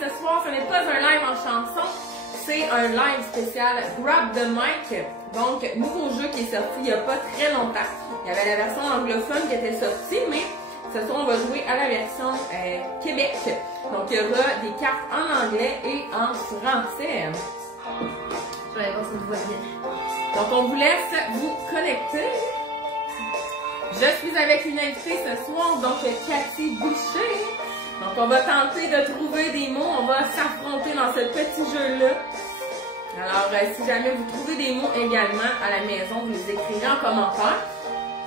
ce soir, ce n'est pas un live en chanson, c'est un live spécial Grab the Mic. Donc, nouveau jeu qui est sorti il n'y a pas très longtemps. Il y avait la version anglophone qui était sortie, mais ce soir, on va jouer à la version Québec. Donc, il y aura des cartes en anglais et en français. Je vais voir si vous voyez bien. Donc, on vous laisse vous connecter. Je suis avec une invitée ce soir, donc Cathy Boucher. Donc, on va tenter de trouver des mots. On va s'affronter dans ce petit jeu-là. Alors, si jamais vous trouvez des mots également à la maison, vous les écrirez en commentaire.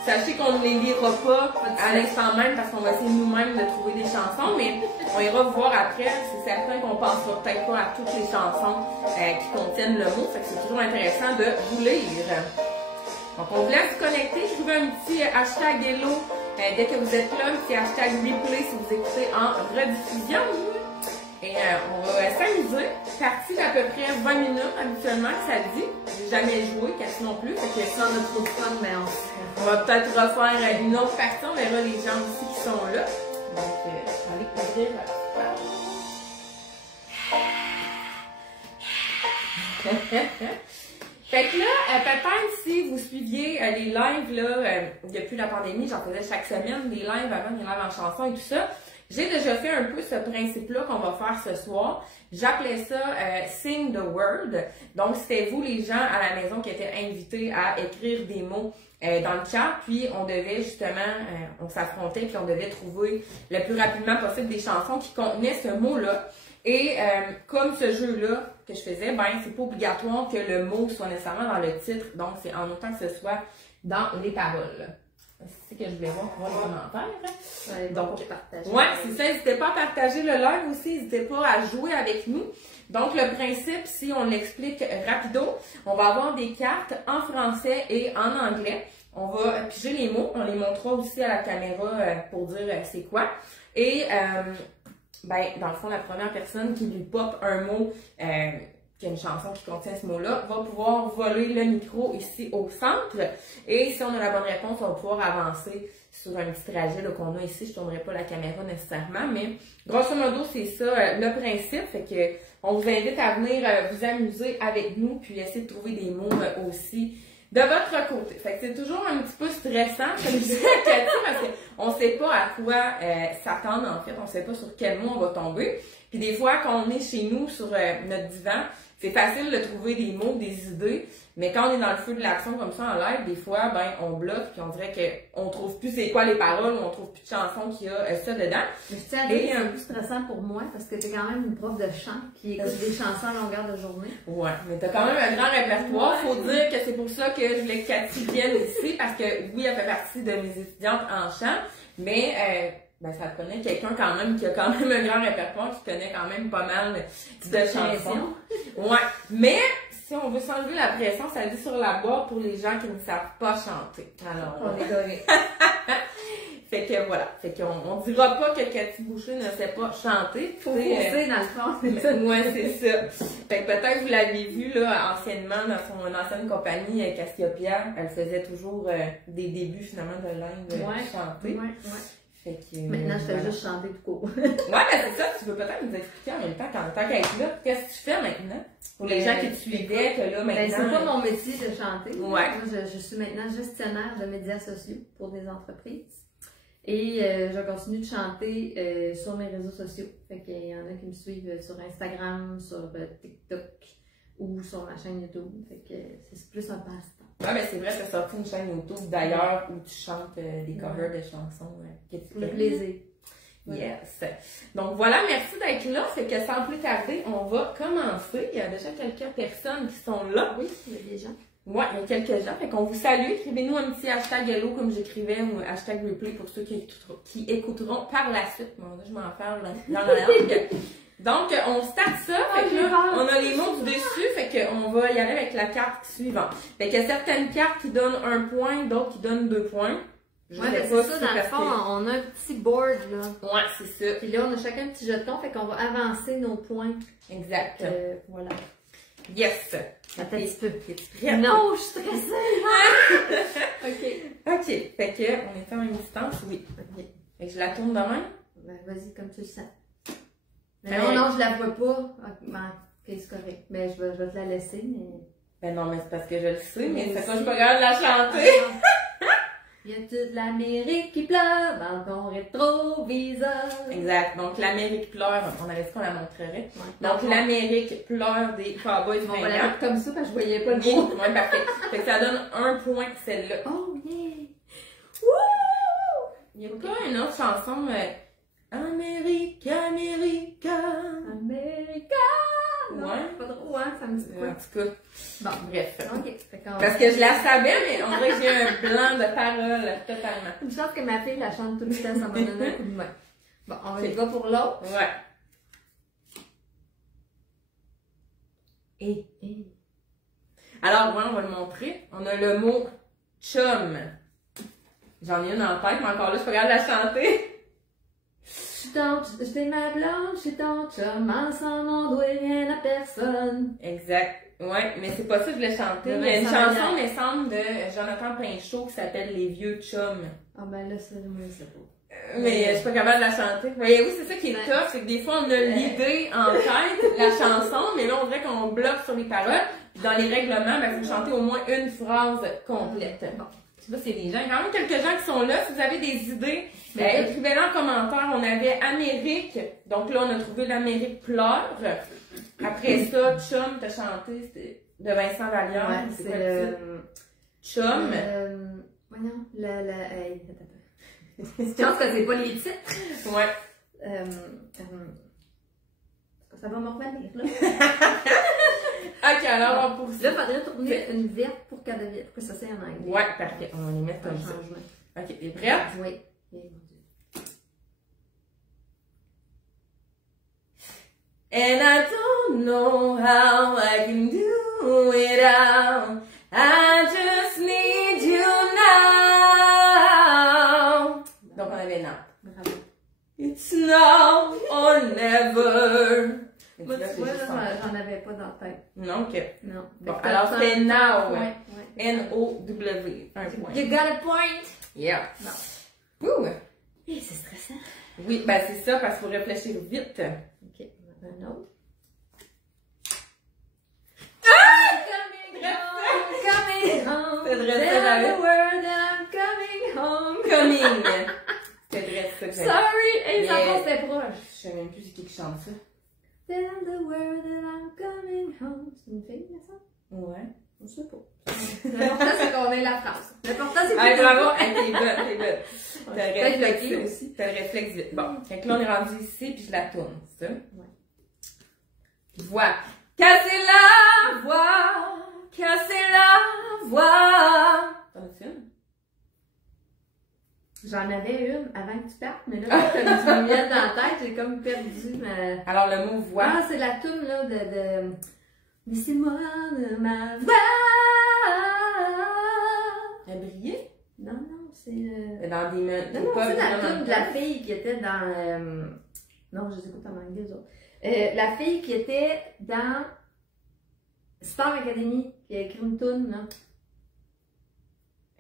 Sachez qu'on ne les lira pas à l'instant même parce qu'on va essayer nous-mêmes de trouver des chansons, mais on ira voir après. C'est certain qu'on ne pensera peut-être pas à toutes les chansons qui contiennent le mot. Fait que c'est toujours intéressant de vous lire. Donc, on vous laisse connecter. Je vous mets un petit hashtag hello dès que vous êtes là, un petit hashtag replay si vous écoutez en rediffusion. Et on va s'amuser. Partie d'à peu près 20 minutes habituellement que ça dit. J'ai jamais joué, Cathy non plus. Fait que Si on a trop de fun, mais on va peut-être refaire une autre partie. On verra les gens aussi qui sont là. Donc, allez ouvrir Fait que là, peut-être si vous suiviez les lives là, depuis la pandémie, j'en faisais chaque semaine, des lives avant, des lives en chanson et tout ça. J'ai déjà fait un peu ce principe-là qu'on va faire ce soir. J'appelais ça Sing the Word. Donc, c'était vous, les gens à la maison qui étaient invités à écrire des mots dans le chat. Puis, on devait justement, on s'affrontait puis on devait trouver le plus rapidement possible des chansons qui contenaient ce mot-là. Et comme ce jeu-là que je faisais, ben c'est pas obligatoire que le mot soit nécessairement dans le titre. Donc, c'est en autant que ce soit dans les paroles. C'est ce que je voulais voir pour les commentaires. Donc, ouais, c'est ça. N'hésitez pas à partager le live aussi. N'hésitez pas à jouer avec nous. Donc, le principe, si on l'explique rapido, on va avoir des cartes en français et en anglais. On va piger les mots. On les montrera aussi à la caméra pour dire c'est quoi. Et, ben, dans le fond, la première personne qui lui pop un mot, qui a une chanson qui contient ce mot-là, va pouvoir voler le micro ici au centre. Et si on a la bonne réponse, on va pouvoir avancer sur un petit trajet qu'on a ici. Je ne tournerai pas la caméra nécessairement, mais grosso modo, c'est ça le principe. Fait que on vous invite à venir vous amuser avec nous, puis essayer de trouver des mots aussi de votre côté. Fait que c'est toujours un petit peu stressant, comme je disais à Cathy, parce qu'on ne sait pas à quoi s'attendre en fait. On ne sait pas sur quel mot on va tomber. Puis des fois, quand on est chez nous sur notre divan, c'est facile de trouver des mots, des idées, mais quand on est dans le feu de l'action comme ça en live, des fois, ben, on bloque puis on dirait qu'on trouve plus c'est quoi les paroles ou on trouve plus de chansons qu'il y a ça dedans. Mais je tiens à dire que c'est un peu stressant pour moi parce que t'es quand même une prof de chant qui écoute des chansons à longueur de journée. Ouais, mais t'as quand même un grand répertoire. Faut dire que c'est pour ça que je voulais que Cathy vienne ici parce que oui, elle fait partie de mes étudiantes en chant, mais ben, ça connaît quelqu'un quand même qui a quand même un grand répertoire, qui connaît quand même pas mal de chansons. Ouais, mais si on veut s'enlever la pression, ça dit sur la boîte pour les gens qui ne savent pas chanter. Alors, on est doré. Fait que voilà, fait qu'on dira pas que Cathy Boucher ne sait pas chanter. Faut forcer dans le fond. Ouais, c'est ça. Fait que peut-être vous l'avez vu là anciennement dans son ancienne compagnie Cassiopeia, elle faisait toujours des débuts finalement de live chanter. Ouais. Fait que, maintenant, je fais juste chanter tout court. Ouais, ben c'est ça. Tu peux peut-être nous expliquer en même temps, tant qu'à être là, qu'est-ce que tu fais maintenant? Pour les gens qui te suivaient, que là, maintenant... c'est pas mon métier de chanter. Ouais. Moi, je suis maintenant gestionnaire de médias sociaux pour des entreprises. Et je continue de chanter sur mes réseaux sociaux. Fait qu'il y en a qui me suivent sur Instagram, sur TikTok ou sur ma chaîne YouTube. Fait que c'est plus un passe-temps. Ouais, ben c'est vrai, tu as sorti une chaîne YouTube d'ailleurs où tu chantes des covers de chansons que tu pour le plaisir. Yes. Donc voilà, merci d'être là. C'est que sans plus tarder, on va commencer. Il y a déjà quelques personnes qui sont là. Oui, il y a des gens. Ouais, il y a quelques gens. Fait qu'on vous salue. Écrivez-nous un petit hashtag hello comme j'écrivais ou hashtag replay pour ceux qui écouteront par la suite. Bon, là, je m'en parle dans la langue. Donc, on start ça. Fait que là, on a les mots du dessus. Fait qu'on va y aller avec la carte suivante. Fait qu'il y a certaines cartes qui donnent 1 point, d'autres qui donnent 2 points. Ouais, c'est ça, dans le fond, on a un petit board, là. Ouais, c'est ça. Puis là, on a chacun un petit jeton, fait qu'on va avancer nos points. Exact. Voilà. Yes. Attends un petit peu. Prête? Non, je suis stressée. OK. Fait que, on est à même distance, oui. OK. Fait que je la tourne de même. Ben, vas-y, comme tu le sens. Non, non, je la vois pas. Ok, c'est correct. Mais je vais te la laisser, mais... Ben non, mais c'est parce que je le sais, mais c'est quoi, je suis pas capable de la chanter. Il y a toute l'Amérique qui pleure dans ton rétroviseur. Exact. Donc, l'Amérique pleure. On avait dit qu'on la montrerait. Ouais. Donc, l'Amérique pleure des Cowboys On va la fringants. mettre comme ça parce que je voyais pas le Oui, mot. ouais, parfait. Fait que ça donne 1 point celle-là. Oh yeah! Wouh! Il y a pas une autre chanson, Amérique, Amérique. América! Non, Ouais. pas trop, hein, ça me dit quoi? En tout cas, Bon, bref. ok. Fait qu'on- Parce que je la savais, mais on dirait que j'ai un blanc de paroles totalement. Une chance que ma fille la chante tout le temps, ça m'a donné un coup de main. Bon, on y va pour l'autre. Ouais. Et. Alors, ouais, on va le montrer. On a le mot chum. J'en ai une en tête, mais encore là, je suis pas capable de la chanter. J'étais ma blonde, je suis ton chum, ensemble on doit rien à personne. Exact. Ouais, mais c'est pas ça que je voulais chanter. Il y a une chanson, il me semble, de Jonathan Pinchot qui s'appelle Les vieux chums. Ah ben là, c'est moi, c'est pas. Mais je suis pas capable de la chanter. Voyez-vous, c'est ça qui est tough, c'est que des fois on a l'idée en tête, la chanson, mais là on dirait qu'on bloque sur les paroles. Puis dans les règlements, ben, il faut chanter au moins une phrase complète. Bon. Je sais pas s'il y a des gens, il y a quand même quelques gens qui sont là. Si vous avez des idées, écrivez-les en commentaire. On avait Amérique, donc là on a trouvé l'Amérique pleure. Après ça, Chum, t'as chanté, c'était de Vincent Vallière. Ouais, c'est le... Chum. Voyons, hey, je pense que c'est pas les titres. Ouais. Ça va me revenir, là. Ok, alors on poursuit. Là, il faudrait tourner une verte pour que ça soit en anglais. Ouais, parfait. On va les mettre comme ça. Ok, t'es prête? Oui. And I don't know how I can do it all. I just need you now. Donc on avait now. Bravo. It's now or never. Moi, tu vois, j'en avais pas dans la tête. Non, ok. Non. Bon, alors c'est now. Ouais. N-O-W. Un point. You got a point. Yeah. Non. Ouh. Et c'est stressant. Oui, ben c'est ça parce qu'il faut réfléchir vite. Ok, on a un autre. Coming home. C'est vrai, Tell the world that I'm coming home. Coming. C'est vrai, c'est ça. Sorry, et ça passe, c'était proche. Je sais même plus c'est qui chante ça. Tell the world that I'm coming home. C'est une fille, ça? Ouais. On sait pas. L'important, c'est qu'on ait la phrase. L'important, c'est Ah, que bravo! Hey, t'es bonne, t'es bonne. T'as le peut-être réflexe bloqué aussi. T'as le réflexe vite. Bon, fait que là, on est rendu ici, puis je la tourne, c'est ça? Ouais. Voix. Casser la voix! Casser la voix! T'en as une? J'en avais une avant que tu partes, mais là, comme tu me mets dans la tête, j'ai comme perdu ma... Alors, le mot voix. Ah, c'est la toune, là, de... Laissez-moi de ma voix! Elle a brillé? Non, non, c'est... Dans des mains. Non, non, c'est la toune de la fille qui était dans... Non, je sais pas en anglais, les autres. La fille qui était dans Star Academy, qui a écrit une toune, là.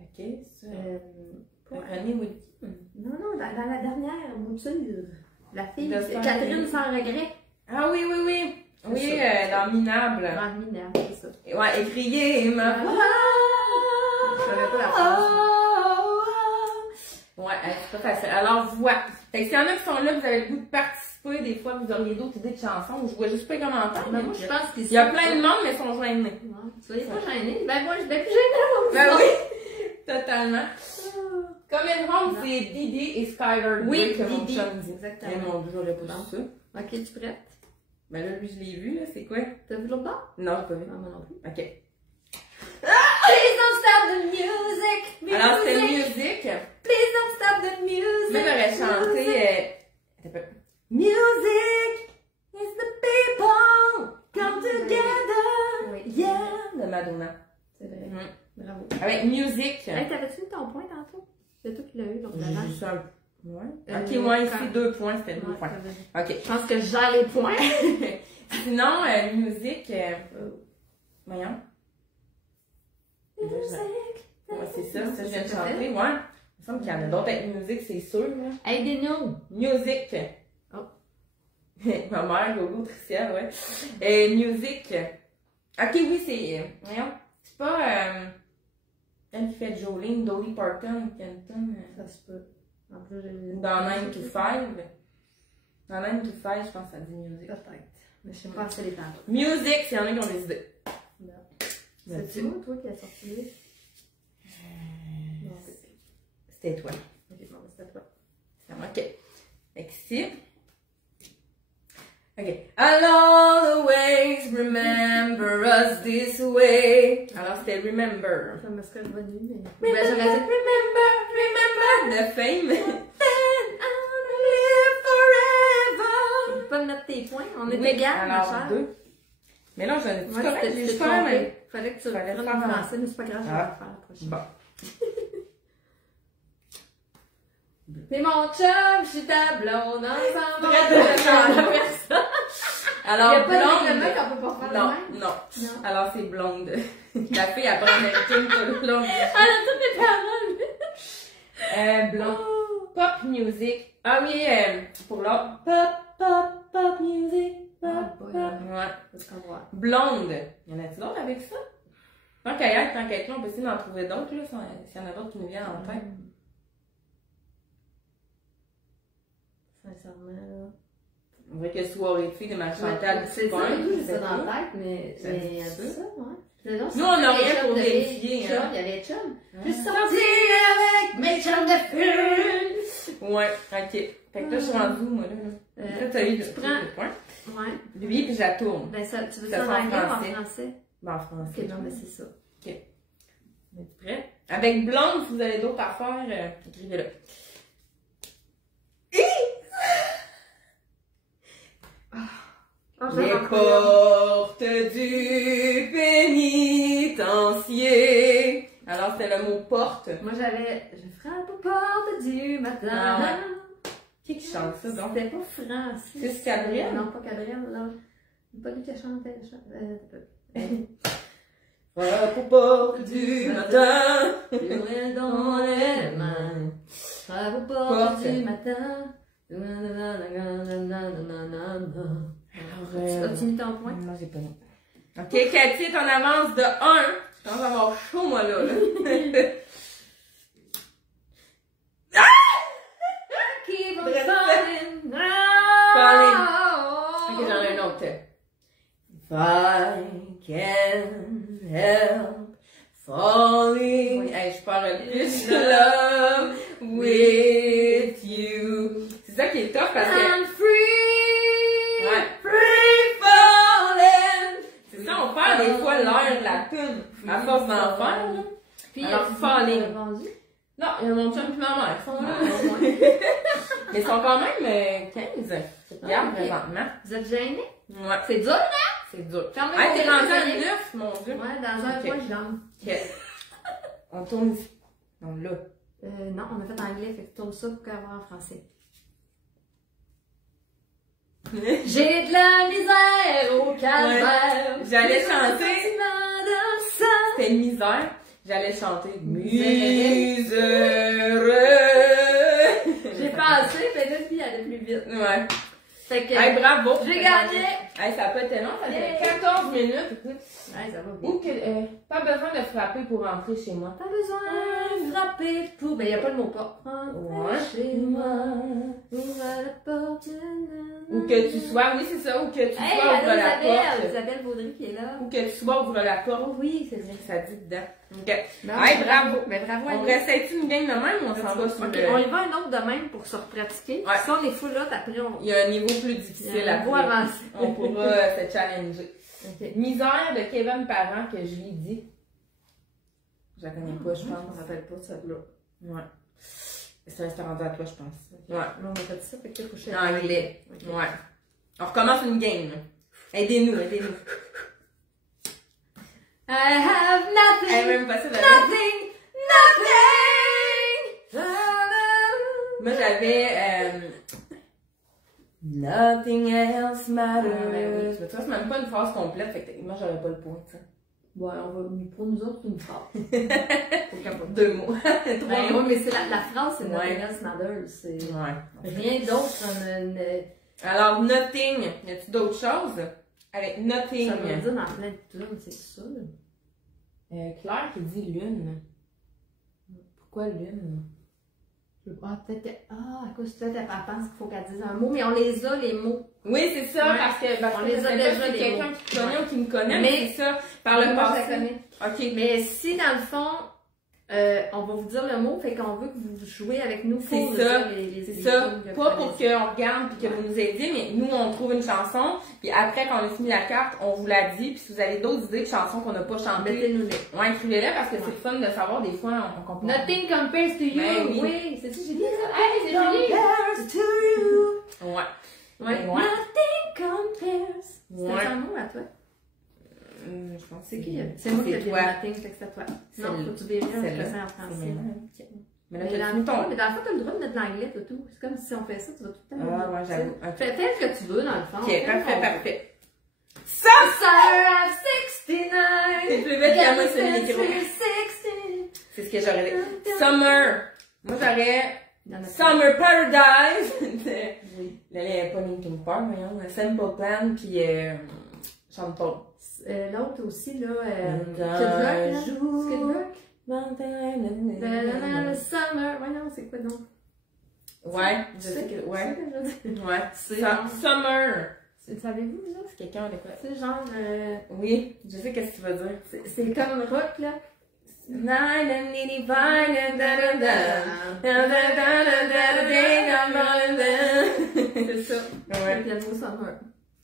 Ok, ça. René Wilkie. Non, non, dans la dernière mouture. La fille, De c'est Star Catherine Academy. sans regret. Ah oui, oui, oui. C'est Oui, ça. dans Minable. Dans Minable, c'est ça. Ouais, écriez ma voix. Je savais pas la phrase. Ouais, c'est pas facile. Alors, voix. Fait que s'il y en a qui sont là, vous avez le goût de participer, des fois, vous auriez d'autres idées de chansons, je vois juste pas les commentaires. Ben, moi, je pense qu'il Il y a plein de monde, mais ils sont gênés. Soyez pas gênés. Ben, moi, je vais plus gênée. Ben oui, totalement. Coming Home, c'est Didi et Skyler Oui, Grey que mon Didi. chum dit. Exactement. Eh mon Dieu, j'aurais pas su ça. Ok, tu prête? Ben là, lui, je l'ai vu, là, c'est quoi? T'as vu l'autre bord? Non, j'ai pas vu. Non, moi non plus. Ok. Please don't stop the music! Alors, c'est musique. Please don't stop the music! Là, j'aurais chanté, Music is the people come together. Oui. Yeah! De Madonna. C'est vrai. Bravo. Avec musique. Hey, t'avais-tu mis ton point tantôt? C'est toi qui l'as eu, l'autre d'avant. J'ai juste un. Ouais. Ok, Ouais, moi, ici, quand- 2 points, c'était 2 Ouais, points. t'avais- Ok. Je pense que j'ai les points. Sinon, musique. Voyons. Ouais, c'est ça, ça, je viens de chanter. Ouais. Il me semble qu'il y en a d'autres avec musique, c'est sûr. Là. Aidez-nous! Musique. Oh. Ma mère, Gogo Tricia, ouais. Music. Ok, oui, c'est... voyons, c'est pas... elle qui fait Jolene, Dolly Parton, Kenton. Ça se peut. En plus, j'ai... Dans 9 to 5. Dans 9 to 5, je pense que ça dit music. Peut-être. Mais je sais pas assez les paroles. Music, s'il y en a qui ont des idées. C'est moi, toi, qui as sorti lui? C'était toi. Ok, bon, c'était toi. C'est moi, ok. Fait que ici. Ok. I'll always remember us this way. Alors, c'était Remember. Ça me serait revenu, mais... Ben, j'aurais dit Remember the fame. Then I'll live forever. Tu peux pas me mettre tes points? On est Oui, égal, ma alors, chère. 2. Mais là, j'en ai dit Moi, correct. c'était J'ai pas même. trompé. Fallait que tu Fallait reprennes faire en un- français, mais c'est pas grave, je vais Ah. le faire la prochaine. Bon. T'es mon chum, je suis ta blonde, ensemble, Prête on de va faire la faire. personne. Alors, Il y a pas de blonde. règlement qu'on peut pas faire Non, de même? non. Non. Alors, c'est blonde. La fille apprend américaine tout le long. Elle a toutes les paroles. Blonde. Pop music. Ah oui, pour l'autre. Pop music. Pop, Ah, boy, Ouais. Parce qu'on voit. Blonde. Y en a-t-il d'autres avec ça? Tant qu'à y être, tant qu'à être là, on peut essayer d'en trouver d'autres, là, s'il y en a d'autres qui nous viennent en tête. Sincèrement, là. On dirait que soirée de filles de ma Chantal. C'est ça, oui, j'ai ça dans la tête, mais. Ça Mais dit elle ça? dit ça, ouais. Nous, on a rien pour vérifier, hein. Il y a les chums. Je Je suis sortie avec mes chums de feu. Ouais, ok. Fait que là, je suis rendue, moi, là. Là, t'as eu tu le prends- point. Ouais. Lui, puis je la tourne. Ben, ça, tu veux Ça ça en fait en anglais ou en français. français? Ben, en français. Ok, non, mais c'est ça. Êtes-vous prêts? Avec blonde, si vous avez d'autres affaires, écrivez-le. Oh, je vais Les en trouver portes du pénitencier. Alors, c'était le mot porte. un. Moi, j'avais. Je frappe aux portes du matin. Ah ouais. Qui chante ça, donc? C'était pas français. C'est Gabriel? Non, pas Gabriel, là. Pas lui qui a chanté. Frappe aux portes du matin. Loin dans les mains. Frappe aux portes Porte. du matin. As-tu mis ton point? Non, j'ai pas mis. Ok, Cathy est en avance de 1. Je commence à avoir chaud, moi, là. Keep on Bref. falling. Falling. Ok, j'en ai un autre. If I can help falling. Oui. Hey, je parle plus love with you. C'est ça qui est tough parce que. I'm free. Ouais. Free falling. C'est ça, on perd des fois l'air de la toune. À force d'en faire, là. Puis, Alors, as-tu falling. répondu? Non, il y a mon chum et ma mère qui sont là. Ah, au moins. Mais ils sont quand même 15. Regarde, ok. présentement. Vous êtes gênés? Ouais, C'est dur, hein? c'est dur. Fermez Hey, vos t'es yeux, rendu vous à allez. 9, mon Dieu. Ouais, dans un Ok. point, je donne. Ok. On tourne ici. Non, là. Non, on a fait anglais, fait que tourne ça pour qu'avoir en français. J'ai de la misère au calvaire. J'allais Des chanter. sentiments de sang. C'était misère. J'allais chanter miséreux. J'ai passé, mais là, puis elle est plus vite. Ouais. Fait que. Hey, bravo. J'ai gagné. Hey, ça a pas été long, ça fait Yeah. 14 minutes. Ouais, ça va bien. Ou que, pas besoin de frapper pour rentrer chez moi. Pas besoin de frapper pour. Ben, il n'y a pas le mot pas. Ouais. Chez moi. Ouvre la porte. Ou que tu sois, oui, c'est ça, ou que tu Hey, sois ouvre allô, la Isabelle. porte. Isabelle Vaudry qui est là. Ou que tu sois ouvre la porte. Oh oui, c'est vrai. Ça dit dedans. Ok. Non, Hey, mais bravo. Mais bravo à On nous. réessaye-tu une game de même ou on s'en va sur Ok, le... on y va un autre de même pour se repratiquer. Ouais. Si on est full out, après on. Il y a un niveau plus Il y difficile a un beau après. avancé. On pourra se challenger. Ok. Misère de Kevin Parent que je lui dis. Je la connais pas, je Je me pense. rappelle pas de celle-là. Ouais. C'est rendu à toi, je pense. Ouais. Là, on a fait ça, fait que faut que je En anglais. Ok. Ouais. On recommence une game. Là. Aidez-nous, aidez-nous. I have nothing. Elle même pas ça d'aller. Nothing. Nothing. Moi, j'avais. Nothing else matters. Ah, ben oui. Tu vois, c'est même pas une phrase complète, fait que moi, j'aurais pas le point, ça. Ouais, on va, pour nous autres, c'est une phrase. Faut capoter. 2 mots. 3 Ben, mots. oui, mais c'est la phrase, c'est Ouais. Nothing else matters. C'est Ouais. rien d'autre comme une. Alors, nothing. Y a-tu d'autres choses? Avec nothing. Ça veut dire dans plein de tunes, c'est ça. Claire qui dit lune. Pourquoi lune? Ah, peut-être. Ah, à cause peut-être elle pense qu'il faut qu'elle dise un mot, mais on les a, les mots. Oui, c'est ça, Ouais. parce On que les a c'est déjà, les quelqu'un mots. qui connaît ou qui me connaît, Mais- mais c'est ça, par le Moi, je la passé. connais. OK. Mais si, dans le fond, on va vous dire le mot, fait qu'on veut que vous jouez avec nous pour C'est ça, dire les C'est les ça, tunes que vous pas pour connaissez. qu'on regarde puis que vous nous aidiez, mais nous, on trouve une chanson, puis après, quand on a fini la carte, on vous la dit, puis si vous avez d'autres idées de chansons qu'on n'a pas chantées, Mettez-nous-les. ouais, écrivez-les parce que c'est le fun de savoir, des fois, on comprend. Nothing compares to you. Ben oui. Oui, c'est ça, j'ai dit ça. Hey, c'est Julie. compares to you. Ouais. Ouais. Ouais. Nothing compares. Ouais. C'est un mot à toi. Je pense que C'est qui? C'est moi qui ai dit toi. nothing, fait que c'est à toi. Non, faut que tu vérifies avec Celle-là. le ça en français. Mais là, Mais t'as dans fini le fond, ton... mais dans le fond, t'as le droit de mettre l'anglais et tout. C'est comme si on fait ça, tu vas tout le temps. Ah, ouais, j'avoue. Tu sais. Ok. Fais ce que tu veux, dans le fond. Ok, parfait, parfait. Ça! Summer of 69. C'est plus vite que moi, c'est le micro. 16. C'est ce que j'aurais dit. Summer. Moi, j'aurais Il y en a Summer Paradise. Oui. Là, il n'y a pas Linkin Park, voyons. Simple Plan, puis chante pas. L'autre aussi, là. Kid Dans Rock, là. un jour. Kid Rock. Le Summer. Ouais, non, c'est quoi donc? Ouais, je sais que. Ouais. Ouais. Ouais. C'est Summer. Savez-vous, là? C'est quelqu'un de quoi? C'est genre. Oui, je sais qu'est-ce que tu veux dire. C'est comme rock, là. Nine and eighty-five and da-da-da. C'est ça. Ouais. Le piano Summer.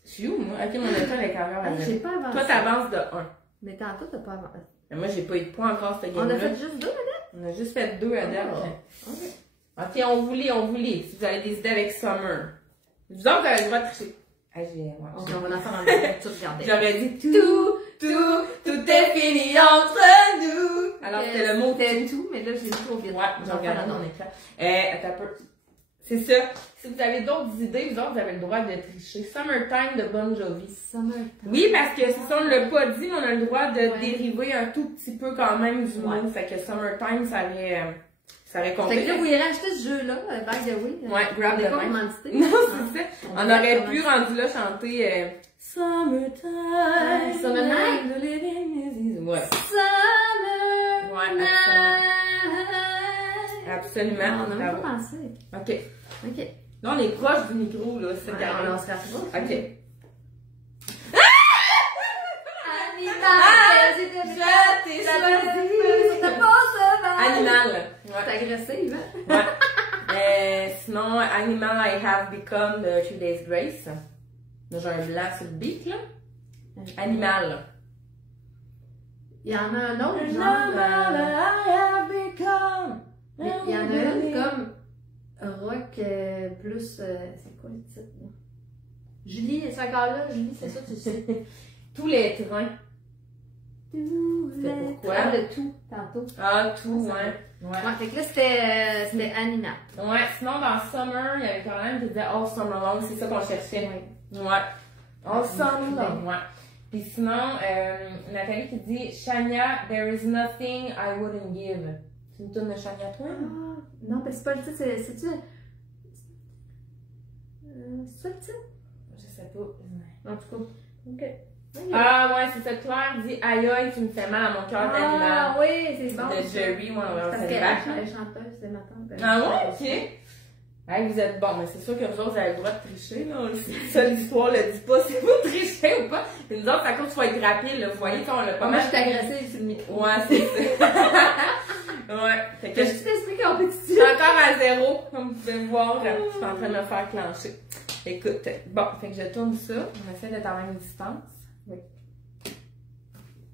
Je suis où, moi? Ok, mon école est quand même à J'ai pas avancé. Toi, t'avances de 1. Mais tantôt, t'as pas avancé. Mais moi, j'ai pas eu de points encore, cette On game-là. a fait juste deux, madame? On a juste fait 2 à date. Ok. Ok, on vous lit. Si vous avez des idées avec Summer. Vous autres, vous avez le droit de tricher. Ah, Ok, on va en faire un peu. Tu regardais. J'aurais dit tout est fini entre nous. Alors, c'était le mot C'était tout, mais là, j'ai dit trop vite. Ouais, j'ai regardé dans mon écran. Attends un peu. C'est ça. Si vous avez d'autres idées, vous autres, vous avez le droit de tricher. Summertime de Bon Jovi. Summertime. Oui, parce que c'est ça, on l'a pas dit, mais on a le droit de Ouais. dériver un tout petit peu quand même du mot. Fait que Summertime, ça aurait compté. Fait que là, vous irez acheter ce jeu-là, by the way. Ouais, grab on est the pas mic. commandité. Non, c'est ça. On aurait pu rendre rendu là chanter Summertime. Summertime. the living is- Ouais. Summer. Ouais, absolument. On a même Bravo. pas pensé. Ok. Ok. Là, on est proche du micro, là. C'est Ouais, carré. on se rapproche. Ok. Animal. C'est Ouais. agressif, hein? Ouais. Sinon, Animal, I have become the 3 Days Grace. Là, j'ai un blanc sur le beat, là. Animal. Il y en a un autre, genre. I have become. Mais il y en a une comme rock plus. C'est quoi le titre, là? Julie, c'est encore là? Julie, c'est ça, tu sais. Tous les trains. pourquoi? Ah, le tout, tantôt. Ah, tout, Ça, ouais. Ouais, fait que là, c'était Animal. Ouais, sinon dans Summer, il y avait quand même qui disait All Summer Long, c'est ça qu'on cherchait. Ouais. All Summer Long. Ouais. Puis sinon, Nathalie qui dit Shania, there is nothing I wouldn't give. C'est une tourne de Shania Twain? Ah, non, mais c'est pas le titre, c'est-tu. C'est le titre? Je sais pas. En tout cas. Ok. Ah ouais, c'est ça. Claire dit aïe aïe, tu me fais mal à mon cœur d'animal. Ah oui, c'est bon. De Jerry, ouais, Parce c'est qu'elle vache. est chanteuse, c'est ma tante. Ah ouais, ok. Hey, vous êtes bon, mais c'est sûr que vous autres, vous avez le droit de tricher, là. Ça, l'histoire le dit pas si vous trichez ou pas. Et nous autres, à cause, il faut être rapide, là. Vous voyez, on l'a pas Moi, mal. je suis agressive sur le micro. Ouais, c'est ça. Ouais. Fait que Je je suis esprit compétitif. suis encore à 0, comme vous pouvez voir. Je suis en train de me faire clencher. Écoute, bon, fait que je tourne ça. On essaie d'être à la même distance. Oui.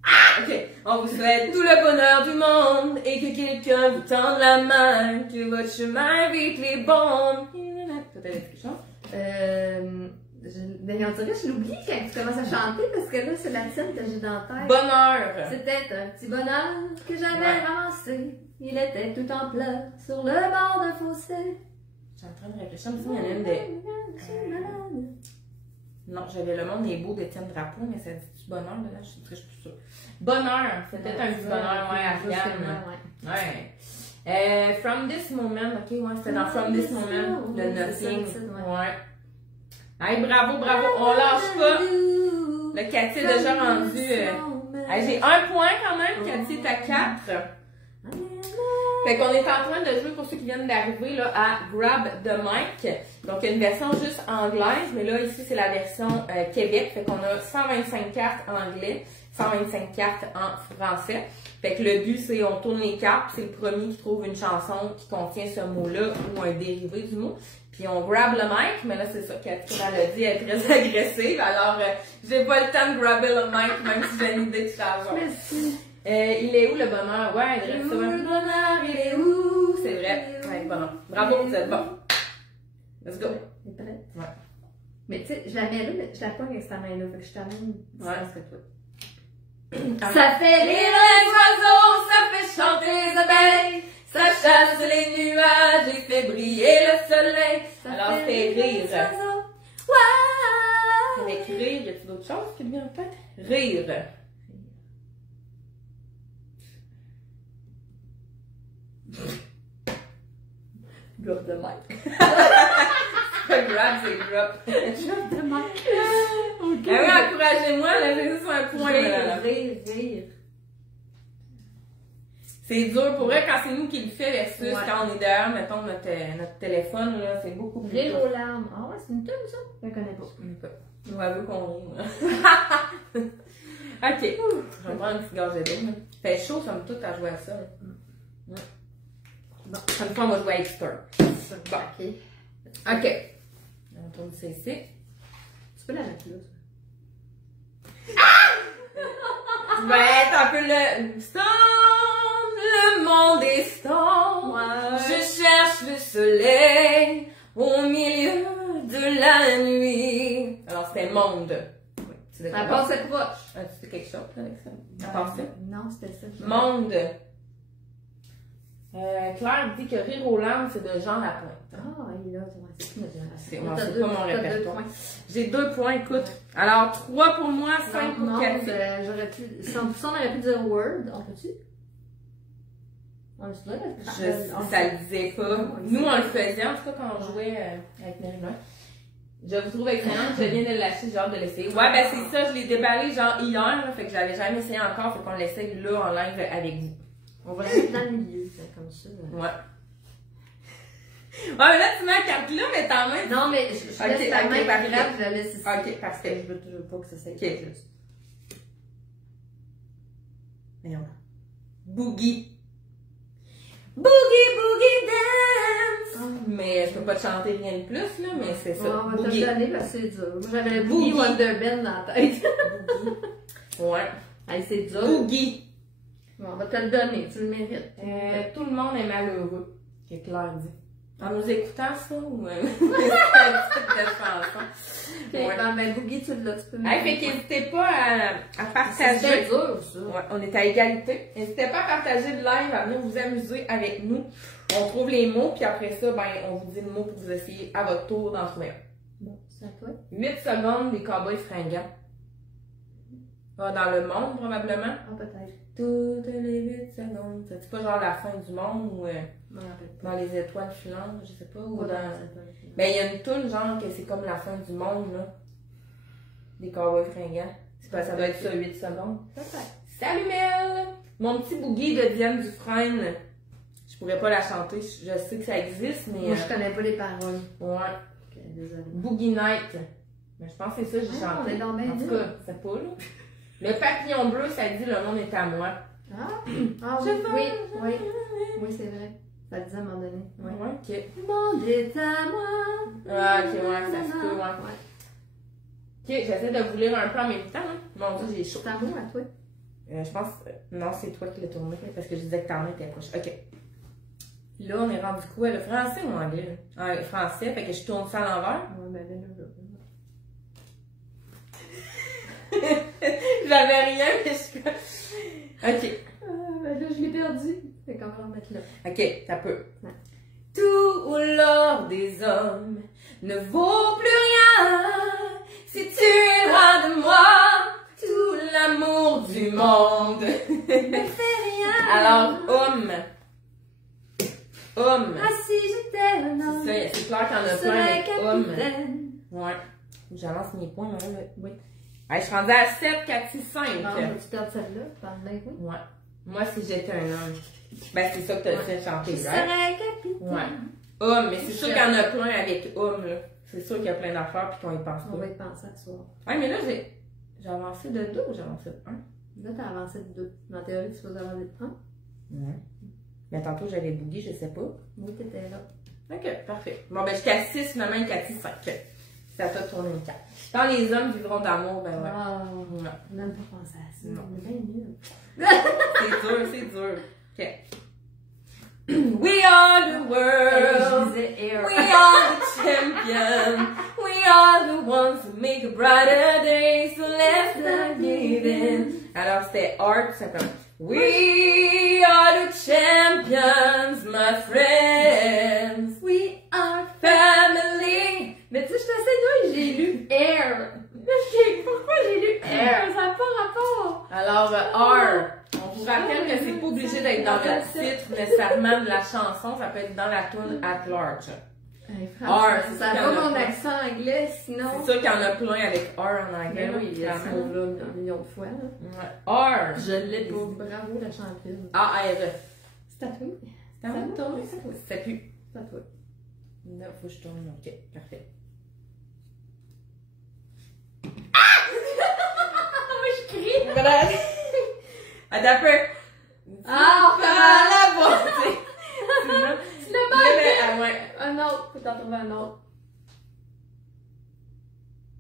Ok, on vous souhaite tout le bonheur du monde et que quelqu'un vous tende la main, que votre chemin évite les bombes. Peut-être quelque chose? Ben, on dirait que je l'oublie quand tu commences à chanter parce que là, c'est la tienne que j'ai dans la tête. Bonheur! C'était un petit bonheur que j'avais Ouais. ramassé. Il était tout en pleurs sur le bord d'un fossé. Je suis en train de réfléchir, mais il y en a une de. Non, j'avais Le Monde est beau d'Étienne Drapeau, mais ça dit-tu bonheur dedans? Je suis plus sûre. Bonheur! C'était un petit bonheur, ouais, Ariane. Ouais. From This Moment, ok, ouais, c'était dans From This Moment, le Nothing. Ouais. Hey, bravo, bravo, on lâche pas. Le Cathy est déjà rendu. Hey, j'ai 1 point quand même, Cathy est à 4. Fait qu'on est en train de jouer pour ceux qui viennent d'arriver là à Grab the Mic. Donc il y a une version juste anglaise, mais là ici c'est la version Québec. Fait qu'on a 125 cartes en anglais, 125 cartes en français. Fait que le but c'est on tourne les cartes, c'est le premier qui trouve une chanson qui contient ce mot-là ou un dérivé du mot. Puis on grab le mic, mais là c'est ça, Cathy elle a dit, elle est très agressive. Alors j'ai pas le temps de grabber le mic, même si j'ai une idée de savoir. Merci. Il est où le bonheur? Ouais, il reste le bonheur, il est où? C'est vrai. Ouais, bonheur. Bravo, vous êtes bon. Let's go. T'es prête? Ouais. Mais tu sais, je la mets là, mais je la pogne avec sa main là, fait que je t'amène distance que toi. Ça fait rire les oiseaux, ça fait chanter les abeilles, ça chasse les nuages et fait briller le soleil. Alors c'est rire. Avec rire, y a-t-il d'autres choses qui te viennent en tête? Rire. Drop the mic. Pas grab, c'est drop. Drop the mic. Ah oui, encouragez-moi, là, j'ai juste un point. Rire. C'est dur pour vrai quand c'est nous qui le fait versus Ouais. quand on est derrière, mettons, notre téléphone, là, c'est beaucoup plus Rire dur. aux larmes. Ah ouais, c'est une tune ça? Je la connais pas. On va voir qu'on rit, moi. Ok. Je vais prendre une petite gorgée d'eau. là. Fait chaud, ça me tout à jouer à ça. là. Ouais. Bon, une fois, on va jouer à Expert. Bon. Ok. Ok. On tourne ça ici. Tu peux la mettre là. Tu vas être un peu le storm, le monde est storm. Ouais. Je cherche le soleil au milieu de la nuit. Alors c'était monde. Oui. Tu Ça passe proche. As-tu fait quelque chose avec ça? À part ça? Non, c'était ça. Monde. Claire dit que rire aux larmes, c'est de Jean Lapointe. Ah, il est là, c'est plus C'est notre pas mon répertoire. points. J'ai 2 points, écoute. Alors 3 pour moi, 5 pour Non, Cathy. j'aurais pu. Si on aurait pu dire Word, on peut-tu? On le faisait? Ça le disait pas. Nous, on le faisait, en tout cas, quand on jouait avec Marie-Noël. Je vous trouve excellente, je viens de le lâcher, j'ai hâte de l'essayer. Ouais, ben c'est ça, je l'ai déballé genre hier, là, fait que j'avais jamais essayé encore, fait qu'on l'essaye là en live avec vous. On va la mettre dans le milieu, c'est comme ça. Ouais. Ouais, mais là, tu mets la carte là, mais t'en mets. Non, mais je Ok, laisse la ok, main parfait. grave, je la laisse ici. Ok, parfait. Je veux toujours pas que ça s'aille Ok. juste. Merde. Boogie. Boogie, boogie dance! Mais je peux pas te chanter rien de plus, là, mais c'est ça. On va te Boogie. le donner parce que c'est dur. Moi, j'avais le Boogie. Boogie Wonderbend dans la tête. Ouais. Hey, c'est dur. Boogie. Bon, on va te le donner, tu le mérites. Tout le monde est malheureux, que Claire dit. En nous écoutant ça, ou c'est un petit peu de chanson. Ok, Ouais. ben Boogie, tu l'as, tu peux Hey, fait qu'hésitez pas à C'était partager. dur, ça. Ouais, on est à égalité. N'hésitez pas à partager le live, à venir vous amuser avec nous. On trouve les mots, puis après ça, ben, on vous dit le mot pour vous essayer à votre tour d'en trouver un. Bon, c'est à toi. 8 secondes des cowboys fringants. Ah, dans le monde, probablement. Ah, peut-être. Toutes les 8 secondes. C'est pas genre la fin du monde ou Je m'en rappelle pas. dans les étoiles filantes, je sais pas. Ou Pas dans... dans cette zone. Ben, il y a une toune, genre, que c'est comme la fin du monde, là. Des cowboys fringants. C'est pas, ça doit être ça, 8 secondes. Peut-être. Salut Mel! Mon petit boogie de Diane Dufresne. Je pourrais pas la chanter, je sais que ça existe, mais. Moi, je connais pas les paroles. Ouais. Ok, désolée. Boogie Night. Mais je pense que c'est ça que j'ai Ah, on chanté. est dans bien En tout dit. cas, c'est pas là. Le papillon bleu, ça dit le monde est à moi. Ah, ah oui, oui, oui, c'est vrai. Ça le disait à un moment donné. Ouais, Ouais. ok. Le monde est à moi. Ah, ok, ouais, ça se peut, ouais. Ok, j'essaie de vous lire un peu en même temps. Hein. Mon dieu, j'ai chaud. C'est à moi, à toi. Je pense. Non, c'est toi qui l'as tourné parce que je disais que ta main était proche. Ok. Là, on est rendu quoi? Le français ou l'anglais? Ah, le français, fait que je tourne ça à l'envers. Ouais, ben là. J'avais rien, mais je. Ok. Ben là, je l'ai perdu. Fait qu'on va le remettre là. Ok, ça peut. Ouais. Tout l'or des hommes ne vaut plus rien si tu es loin de moi. Tout l'amour du monde ne fait rien. Alors, homme. Homme. Ah, si j'étais un homme. C'est clair qu'il y en a plein avec homme. Ouais. J'avance mes points, là. Oui. Hey, je suis rendue à 7, 4, 6, 5. Ah, tu perds celle-là? Parle-moi, oui. Ouais. Moi, si j'étais un homme. Ben, c'est ça que t'as fait chanter, Je right? serais capitaine. Ouais. Homme, mais c'est sûr qu'il y en a plein avec homme, là. C'est sûr qu'il y a plein d'affaires puis qu'on y pense On pas. va y penser à soir. Ouais, mais là, j'ai avancé de 2 ou j'ai avancé de 1? Là, t'as avancé de 2. En théorie, tu supposé avancer de 1. Ouais. Mais tantôt, j'avais bougué, je sais pas. Oui, t'étais là. Ok, parfait. Bon, ben, jusqu'à 6, finalement, 4, 6, 5. C'est à toi de tourner une carte. Quand les hommes vivront d'amour, ben ouais. Ah, Ouais. on n'a même pas pensé à ça. Non. On est bien nuls. C'est dur, c'est dur. Ok. We are the Je world. disais air. We are the champions. We are the ones who make a brighter day. So let's not give in. Alors, c'était art, tout simplement. We are the champions, my friends. We are Family. Mais tu sais, je suis assez douée, j'ai lu air. Pourquoi j'ai lu air? Ça n'a pas rapport. Alors, R. On vous rappelle que c'est pas obligé d'être dans le titre nécessairement de la chanson, ça peut être dans la tune at large. R, c'est Ça sûr qu'il y va en a mon plein. accent anglais, sinon. C'est sûr qu'il y en a plein avec R en anglais. Ben oui, il y a ce clairement. mot-là un million de fois. Là. Ouais. R. Je l'ai pas. Bravo, la championne. A-R. C'est à toi. C'est à vous de tourner? C'est à toi. C'est plus. C'est à toi. Là, faut que je tourne. Ok, parfait. Moi, je crie. Voilà. Attends un peu. Ah, la beauté. Tu l'as manqué. Ah ouais. Un autre. Faut t'en trouver un autre.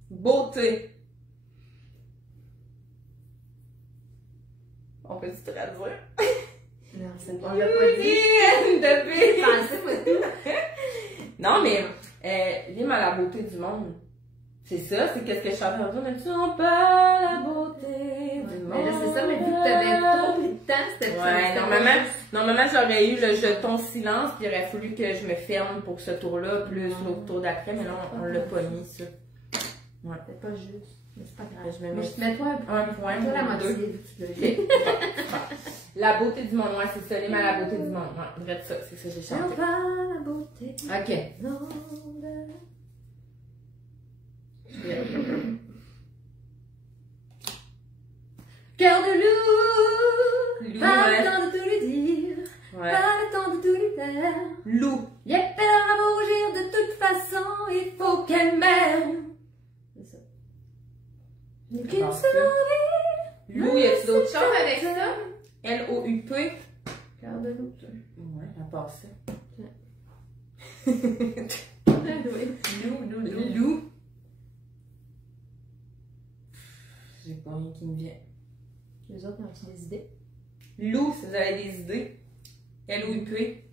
Beauté. On peut-tu traduire? Non, c'est bon. On l'a pas dit. Depuis. Pensez-moi tout. Non, mais l'hymne à la beauté du monde. C'est ça, c'est qu'est-ce que je chante aujourd'hui, mais tu en pas la beauté du monde. Mais là, c'est ça, mais vu que t'avais trop pris de temps, c'était Ouais, normalement j'aurais eu le jeton silence, puis il aurait fallu que je me ferme pour ce tour-là, plus l'autre tour d'après, mais là, on l'a pas mis, ça. Ouais. C'est pas juste. Mais c'est pas grave. Je me Mais mets je te mets toi un point, toi la deux. moitié, vu que tu l'as eu. La beauté du monde, ouais, c'est ça, l'hymne à la beauté du monde. Ouais, vrai de ça, c'est ça que j'ai C'est chanté. pas la beauté. Ok. Non. Cœur de loup, Loup, pas ouais. le temps de tout lui dire, Ouais. pas le temps de tout lui faire. Loup. Il est peur à rougir de toute façon, il faut qu'elle m'aime. C'est ça. Mais qu'une Parce seule que- envie. Loup, y a-tu d'autres choses avec ça? L-O-U-P. Cœur de loup. Ouais, à part ça. Oui. Loup. J'ai pas rien qui me vient. Les autres ont des idées. Loup, si vous avez des idées. L-O-U-P.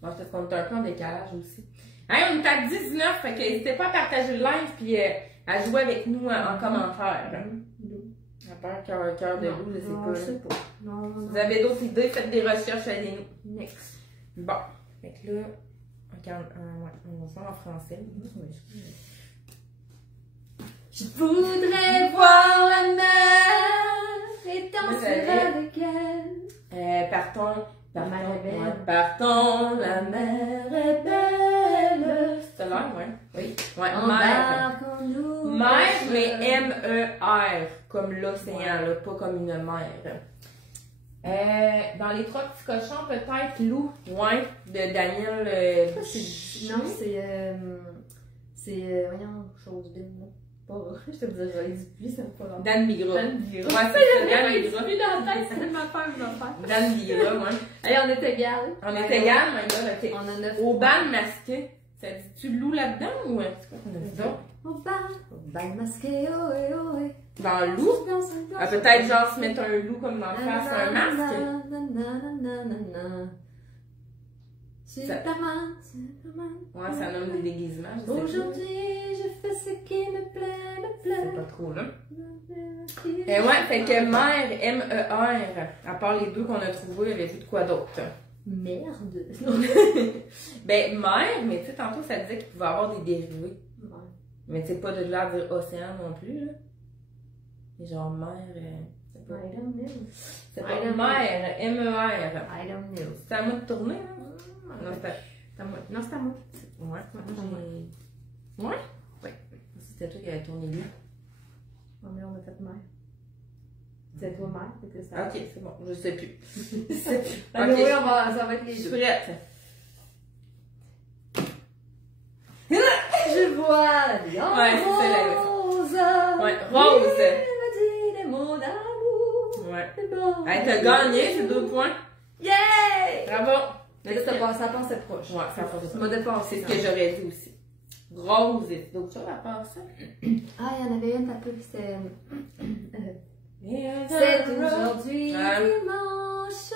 Bon, peut-être qu'on est un peu en décalage aussi. Hey, on est à 19, fait que n'hésitez pas à partager le live puis à jouer avec nous en commentaire. Loup. À part cœur de loup, je sais Non, pas. je sais pas. Non, Si vous avez d'autres idées, faites des recherches, aidez-nous. Next. Bon, fait que là, on va faire en français. Je voudrais voir la mer et danser avec elle. Partons. La mer est belle. Ouais, partons, la mer est belle. C'est l'air, ouais. Oui. Ouais, mer. Embarquons-nous. Mer, mais M-E-R, comme l'océan, là, pas comme une mer. Dans les trois petits cochons, peut-être Loup, ouais, de Daniel. Non, c'est voyons, chose bien, non? Pas je te dirais, j'aurais dit puis ça me fait longtemps. Dan Bigra. Dan Bigra. Ouais, c'est ça, Dan Bigra. Puis dans la tête, c'est tellement peur, une affaire. Dan Bigra, ouais. Allez, on est égal. On est égal, my God, ok. On a 9. Au bal masqué, ça dit-tu loup là-dedans ou c'est quoi qu'on a dit donc? Au bal masqué, ohé, ohé. Dans loup? Ah, peut-être genre se mettre un loup comme dans face, un masque. Superman, Superman. Ouais, ça nomme des déguisements, je sais pas. Aujourd'hui, je fais ce qui me plaît, me C'est plaît. pas trop là. Et ouais, fait que mère, M-E-R, à part les deux qu'on a trouvés, avez-vous de quoi d'autre? Merde. Ben, mère, mais tu sais, tantôt ça disait qu'il pouvait avoir des dérivés. Mais tu sais, pas de là à dire océan non plus, là. Mais genre mère, c'est pas. I don't know. C'est pas mère, M-E-R. I don't know. C'est à moi de tourner, là? Non, c'est C'est à moi. Non, c'est à moi. Ouais, Ouais. Ouais? Ouais. c'était toi qui avais tourné lui. Oh, mais on a fait mère. C'est toi mère, c'est que ça. Ok, c'est bon, je sais plus. Je sais plus. Ok, oui, ça va être les Je suis deux. prête. Je vois la vie en Ouais, c'est ça, la rose. Ouais, rose. Il me dit des mots d'amour. Ouais. C'est bon. Hey, t'as gagné, c'est 2 points. Yeah! Bravo. Mais là, ça passait proche. Ouais, ça passe. Tu m'as dépassé. C'est ce que j'aurais dit aussi. Rose, et d'autres choses à part ça? Ah, il y en avait une, t'as peu, c'était. C'est C'est aujourd'hui Ouais. dimanche.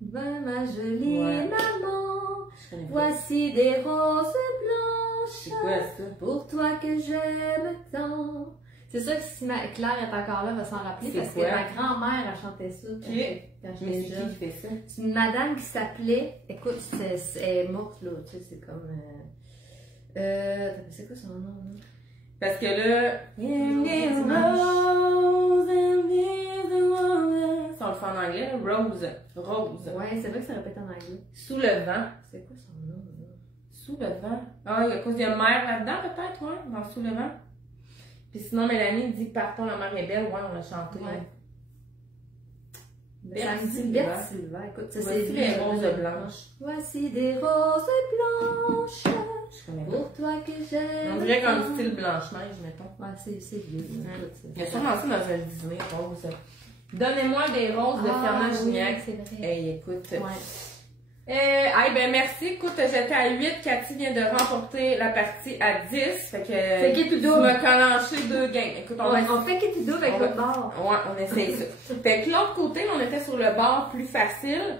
Ben, ma jolie Ouais. maman. Je connais pas. Voici des roses C'est blanches. quoi ça? Pour toi que j'aime tant. C'est sûr que si Claire est encore là, elle va s'en rappeler C'est parce quoi? que ma grand-mère a chanté ça quand Mais j'étais c'est jeune. qui fait ça? C'est une madame qui s'appelait. Écoute, elle est morte là, tu sais, c'est comme. C'est quoi son nom? Là? Parce que là. Dimanche. Ça, on le fait en anglais, là. Rose. Rose. Ouais, c'est vrai que ça répète en anglais. Sous le vent. C'est quoi son nom? Là? Sous le vent. Ah, à cause qu'il y a mer là-dedans, peut-être, ouais, dans Sous le vent. Puis sinon, Mélanie dit Partons, la mer est belle. Ouais, on l'a chanté. Ouais. Belle Ça me dit Sylvain. Belle Sylvain. Écoute, ça Voici c'est les roses blanches. Voici des roses blanches. Je connais pas. Pour toi que j'aime. On dirait comme tant. style Blanche-Neige, mettons. Ouais, c'est vieux. là. Écoute, Il y a sûrement ça dans un Disney, rose. Donnez-moi des roses de Fernand oui, Gignac. c'est vrai. Hey, écoute. Ouais. Ben merci. Écoute, j'étais à 8. Cathy vient de remporter la partie à 10. Fait que. Fait qu'il est tout tu double. m'as clenché 2 games. Écoute, on va. On fait qu'il est double avec On va- le bord. Ouais, on essaye ça. Fait que l'autre côté, on était sur le bord plus facile.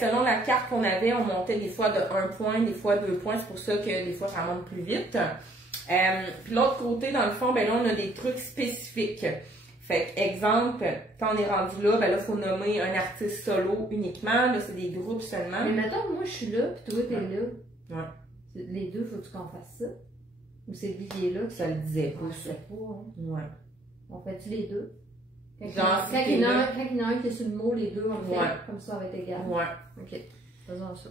Selon la carte qu'on avait, on montait des fois de 1 point, des fois 2 points. C'est pour ça que des fois, ça monte plus vite. Puis l'autre côté, dans le fond, ben là, on a des trucs spécifiques. Fait que, exemple, quand on est rendu là, ben là, faut nommer un artiste solo uniquement. Là, c'est des groupes seulement. Mais mettons, moi je suis là, puis toi t'es là. Ouais. Les deux, faut-tu qu'on fasse ça? Ou c'est lui qui est là? Ça le disait pas, On ça. sait pas, hein. Ouais. On fait-tu les deux? Quand Genre, il si y en a t'es un qui est sur le mot, les deux, on le fait. Ouais. Comme ça, on va être égal. Ouais. Ok, faisons ça.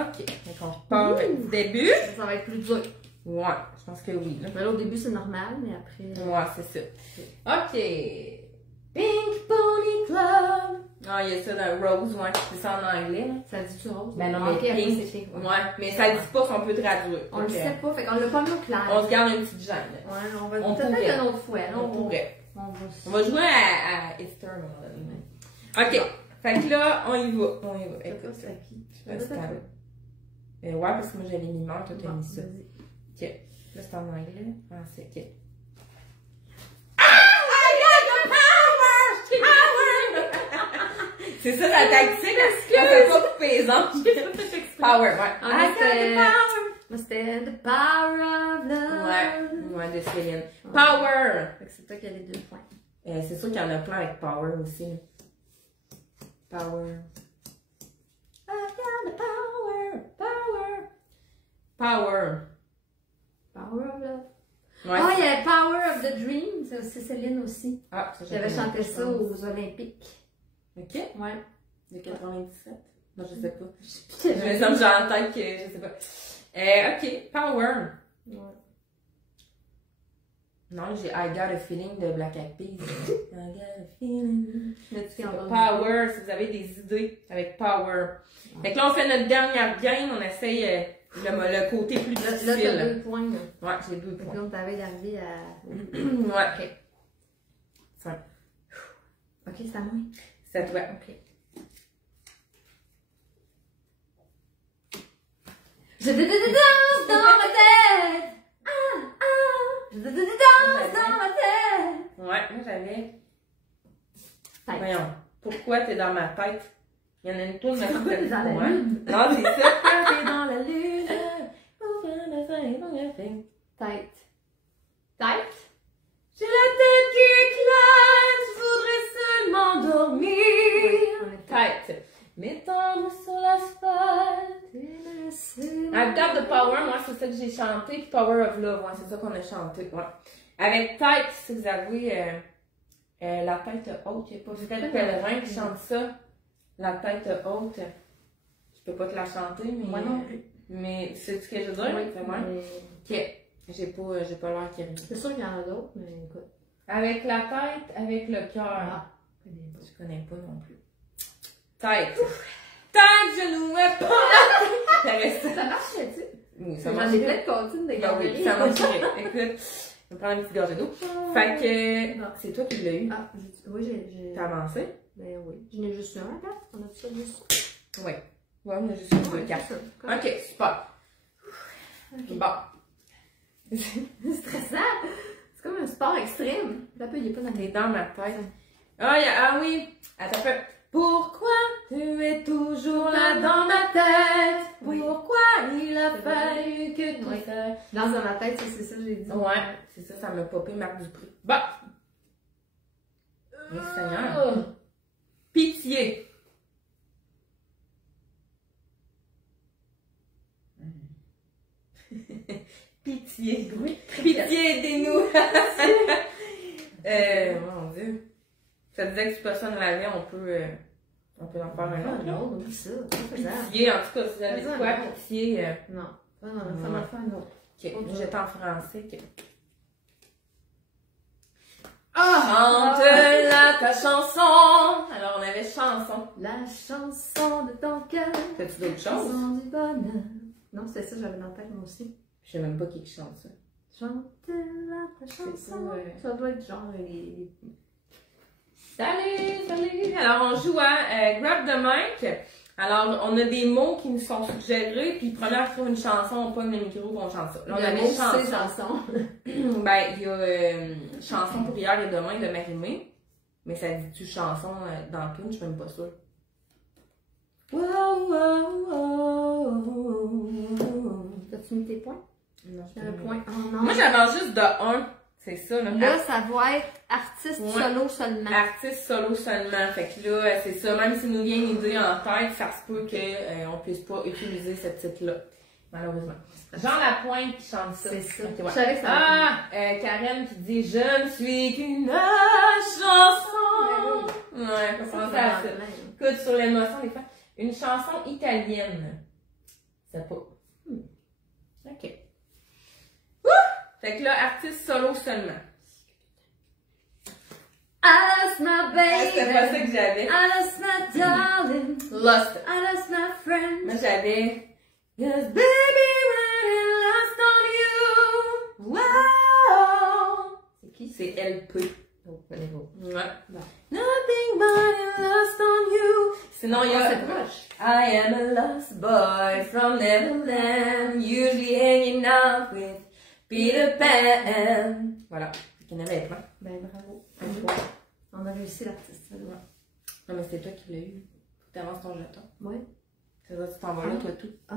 OK. Donc, on part du début. Ça va être plus dur. Ouais, je pense que oui. Là. Mais là, au début, c'est normal, mais après. Ouais, c'est ça. OK. Pink Pony Club. Ah, il y a ça dans Rose, ouais. C'est ça en anglais. Là. Ça dit-tu rose? Ben non, mais Ok, après, pink. c'est pink. Ouais, mais ça dit pas qu'on peut traduire. On le Donc, sait pas, fait qu'on l'a pas mis au clair. On se garde une petite gêne. Là. Ouais, on va On pourrait. peut-être une autre fois. Là, On pourrait. On On va jouer à Easter à un moment donné. OK. Fait que là, on y va. On y va. Je sais Écoute, pas c'est à qui. là, c'est à- ouais, parce que moi, j'avais mis mort, toi, t'as mis ça. Vas-y. OK. Là, c'est en anglais. Français. OK. C'est ça la tactique, elle fait pas couper les anges. Power, ouais. Ah, I got the power. Moi, c'était The Power of Love. Ouais, de Céline. Power! Fait que c'est toi qui as les 2 points. C'est sûr qu'il y en a plein avec Power aussi. Power. I got the power, power. Power. Power of Love. Ouais. Ah, il y a Power of the Dream, c'est aussi Céline aussi. Ah, ça, J'avais chanté ça aux Olympiques. OK. Ouais. De 97. Non, je sais pas. Je sais Je me sens que j'ai en tête que je sais pas. OK. Power. Ouais. Non, j'ai I Got a Feeling de Black Eyed Peas. I Got a Feeling. Mais Power, si vous avez des idées avec Power. Fait que là, on fait notre dernière game. On essaye le côté plus Là, difficile. t'as 2 points. Là. Ouais, j'ai 2 Fait que points. là, on t'avait d'arriver à. Ouais. Ok. Cinq. Ok, c'est à moi. C'est à toi. Ok. Je danse dans ma tête. Je danse dans ma tête. Ouais, moi j'avais. Tête. Voyons. Pourquoi t'es dans ma tête? Il y en a une tourne Pourquoi t'es dans la Ouais. lune? Non, c'est ça. Quand t'es dans la lune. Tête. Tête? J'ai la tête qui éclate, je voudrais seulement dormir. Tête. M'étendre sur l'asphalte. I've got the power, moi c'est ça que j'ai chanté, puis Power of Love, ouais, c'est ça qu'on a chanté. Ouais. Avec Tête, si vous avez la tête haute, il n'y a pas Fred Pellerin qui chante ça. La tête haute. Je peux pas te la chanter, mais. Moi non plus. Mais c'est ce que je veux dire? Oui, c'est moi. mais- Ok. J'ai pas l'air qu'il y a. C'est sûr qu'il y en a d'autres, mais écoute. Avec la tête, avec le cœur. Ah, Je connais pas non plus. Tête. Tête, genou, pas. Ça reste. ça marche-tu? Oui, ça J'en marche. ai peut-être continue de Ah oui, garder. ça marcherait. Écoute, je vais prendre une petite gorgée d'eau. Fait que, Non. c'est toi qui l'as eu. Ah, oui, j'ai. T'as avancé? Ben oui. Je n'ai juste eu un, regarde. On a ça juste. Oui. Ouais, on a juste une Ouais, carte. c'est ça. Ok, super. Ok. Bon. C'est stressant. C'est comme un sport extrême. Là, il n'est pas dans T'es les dans ma tête. Ah oui! Attends un peu. Pourquoi tu es toujours là dans ma tête? Oui. Pourquoi il a fallu que tu Oui. fasses? Dans ma tête, c'est ça que j'ai dit. Ouais, c'est ça, ça m'a popé Marc Dupré. Bon! Mais Seigneur! Pitié! Pitié! Oui. Pitié, aidez-nous! Mon Dieu! Ça disait que si personne l'avait, on peut en faire un autre. Non, oublie ça. C'est pas faisable. Pitié, en tout cas, si vous avez Fais-en quoi, un autre. pitié. Non. Ça m'a fait un autre. Ok, Ok. j'étais en français. ok. Ah! Chante-la ta chanson! Alors, on avait chanson. La chanson de ton cœur. T'as-tu d'autres choses? Chanson du bonheur. Non, c'est ça, j'avais dans la tête moi aussi. Je sais même pas qui chante ça. Chante-la ta chanson. pas, Ça doit être genre les. Salut, salut! Alors, on joue à Grab the Mic. Alors, on a des mots qui nous sont suggérés, puis première trouve une chanson, on pogne le micro, on chante ça. Là, on a des chansons. chansons. Ben, il y a chanson pour hier et demain de Marimé. Mais ça dit-tu chanson dans le tune, je suis même pas sûre. Wow, wow, wow. As-tu mis tes points? Non, Il y a un point. Oh non. Moi, j'avance juste de 1. C'est ça, là. Là, ça va être artiste Ouais. solo seulement. Artiste solo seulement. Fait que là, c'est ça. Même si nous vient une idée en tête, ça se peut qu'on puisse pas utiliser ce titre-là. Malheureusement. Jean Lapointe qui chante ça. C'est ça. Ok, ouais. Je savais que ça allait Karen qui dit « Je ne suis qu'une chanson ». Ouais, faut penser à ça. Écoute, sur l'émotion, des fois. Une chanson italienne. C'est pas. Ok. Ouh! Fait que là, artiste solo seulement. I lost my baby. C'était pas ça que j'avais. I lost my darling. Lost. I lost my friend. Moi, j'avais. Cause baby, when I lost on you. Wow! C'est qui? C'est LP. Oh, connais-vous. Ouais. Bon. Nothing but I lost on you. Sinon, il y a. C'est proche. I am a lost boy from Neverland, usually hanging out with Peter Pan. Voilà. Il y en avait plein. Ben, bravo. Un point. On a réussi l'artiste. Ouais. Non, mais c'est toi qui l'as eu. Faut que t'avances ton jeton. Oui. C'est ça, tu t'en vas là, toi, tout. Ah.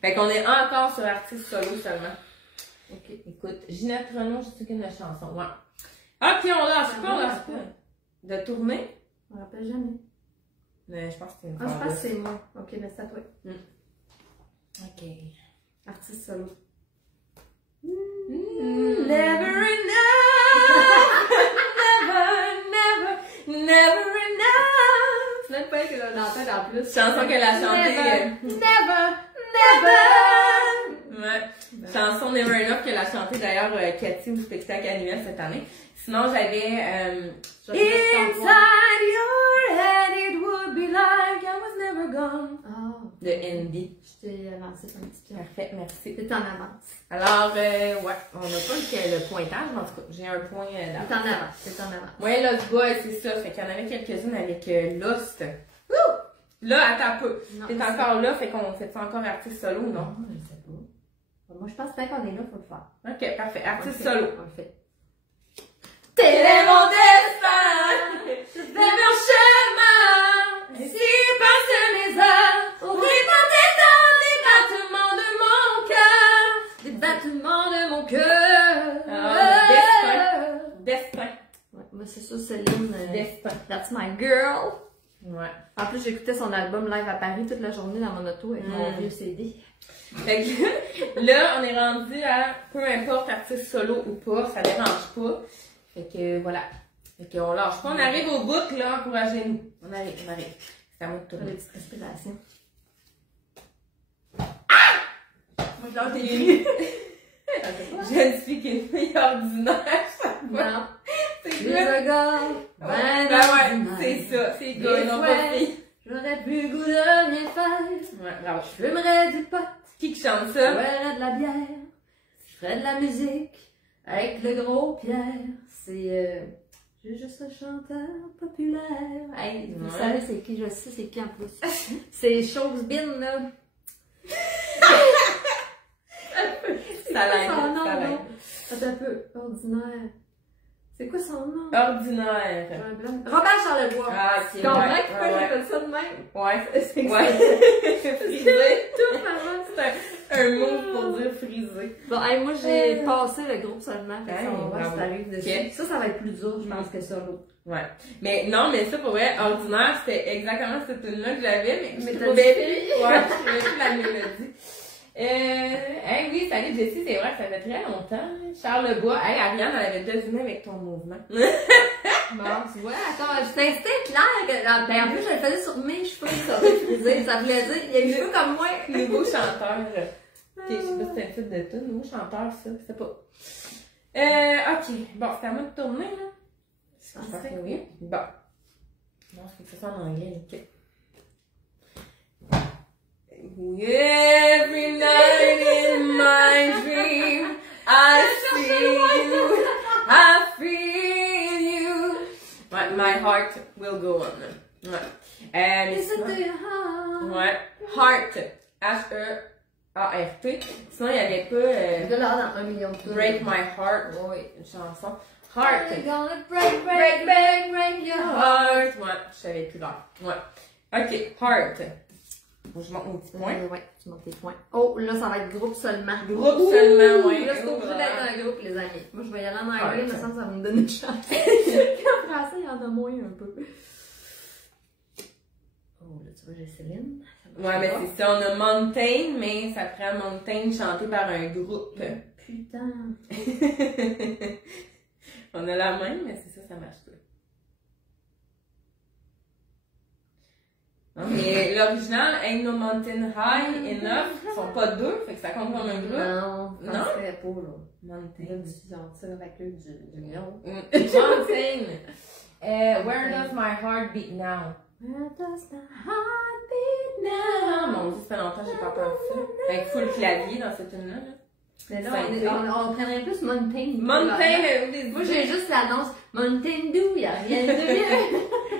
Fait qu'on est encore sur artiste solo seulement. Ok. Écoute, Ginette Renaud, je sais qu'une chanson. Ouais. Ok, on lâche pas, on lâche pas. De tourner? Je me rappelle jamais. Mais je pense que c'est une Ah, je phrase. pense que c'est moi. Ok, mais c'est à toi. Ok. Artiste solo. Never enough. Never enough. C'est même pas elle que dans la tête en plus. Chanson qu'elle a chantée. Never, never. Ouais. Chanson Never Enough qu'elle a chantée d'ailleurs Cathy au spectacle annuel cette année. Sinon j'avais Inside your head it would be like I was never gone. Ah. De Andy. Je t'ai avancé un petit peu. Parfait, merci. C'est en avance. Alors, ouais, on n'a pas le pointage, mais en tout cas, j'ai un point C'est là. en avance. C'est en avance. Ouais, Lost Boy, c'est ça. Fait qu'il y en avait quelques-unes avec Lost. Wouh! Là, attends un peu. Non, T'es c'est- encore là, fait qu'on fait ça encore artiste solo, non? Non, je sais pas. Moi, je pense que tant qu'on est là, il faut le faire. Ok, parfait. On Artiste le fait. solo. On le fait. Tel est mon destin, c'est mon chemin. Et si passent les heures, au rythme des temps, les battements de mon cœur. Des battements de mon cœur. Ah, destin. Ouais, moi, c'est ça, Céline. Destin. That's my girl. Ouais. En plus, j'écoutais son album live à Paris toute la journée dans mon auto avec mon Mm. vieux CD. Fait que là, on est rendu à peu importe artiste solo ou pas, ça dérange pas. Fait que voilà. Fait qu'on lâche pas. On arrive au bout, là, encouragez-nous. On arrive. C'est à moi de Des tourner. petites respirations. Moi, je lâche des Je ne suis qu'une fille ordinaire. Non. C'est Je quoi? regarde. Ben ouais, c'est ça. C'est Des gars, non fois, pas fille. J'aurais plus le goût de rien faire. Ouais, bravo. Je fumerais du pot. Qui chante Je ça? boirais de la bière. Je ferais de la musique avec le gros Pierre. C'est j'ai juste un chanteur populaire. Hey, vous Ouais. savez c'est qui? Je sais c'est qui en plus. C'est Chosebin là. Ça quoi l'aide, son nom, ça l'aide. non? Attends un peu. Ordinaire. C'est quoi son nom? Ordinaire. J'ai un blanc. Robert Charlebois. Ah, Tu ok. comprends Ouais, pourquoi ouais, j'appelle ça de même? Ouais. C'est que Ouais. Frisé. tout avant. C'est un mot pour dire frisé. Bon, hey, moi j'ai passé le groupe seulement. Fait que Hey, ça, on va voir bravo. si t'arrives dessus. Ok. Ça va être plus dur, je pense, que ça, l'autre. Ouais. Mais non, mais ça pour vrai, ordinaire, c'était exactement cette tune-là que j'avais, mais Mais je t'as trouvais dit- plus. Ouais, je trouvais plus la mélodie. Hey, oui, salut Jessie, c'est vrai que ça fait très longtemps. Charles Lebois, hey, Ariane, elle avait deviné avec ton mouvement. Bon, tu vois, attends, c'était clair que. Ben, en plus, je le faisais sur mes cheveux, ça frisé. Ça voulait dire, il y a les cheveux comme moi. Nouveau chanteur. Ok, je sais pas si c'est un titre de tune. Nouveau chanteur, ça, je sais pas. Ok, bon, c'est à moi de tourner, là. Je pense que oui. Bon. Non, je faut que ça soit en anglais, ok. Every night in my dream, I see you, I feel you. My heart will go on. Ouais. Listen to your heart. Ouais. Heart. H-E-A-R-T. Sinon, il n'y avait pas De là, dans 1 million de tours. Break My Heart. Oui, une chanson. Heart. We're gonna break your heart. Ouais, je savais plus l'heure. Ouais. Ok, Heart. Faut que je monte mon petit point. Ouais, tu montes tes points. Oh, là, ça va être groupe seulement. Groupe seulement, ouais. Là, c'est Oh, obligé ouais. d'être un groupe, les amis. Moi, je vais y aller en anglais, Ouais. mais ça va me donner une chance. En français, il y en a moins un peu. Oh, là, tu vois, j'ai Céline. Ouais, mais c'est ça, on a Mountain, mais ça prend Mountain chanté par un groupe. Putain. On a la même, mais c'est ça, ça marche pas. Non, mais l'original, Ain't No Mountain High Enough, ils sont pas deux, fait que ça compte comme un groupe. Non, je Non? penserais pas, là. Mountain. Là, on tire avec eux du lion. Mountain. Where does my heart beat now? Where does the heart beat Ah, now? mon Dieu, ça fait longtemps que j'ai pas entendu ça. Avec full clavier dans cette tune-là. Là. Mais là, on prendrait plus Mountain. Mountain, Moi, j'ai juste l'annonce Mountain Dew, il y a rien de mieux.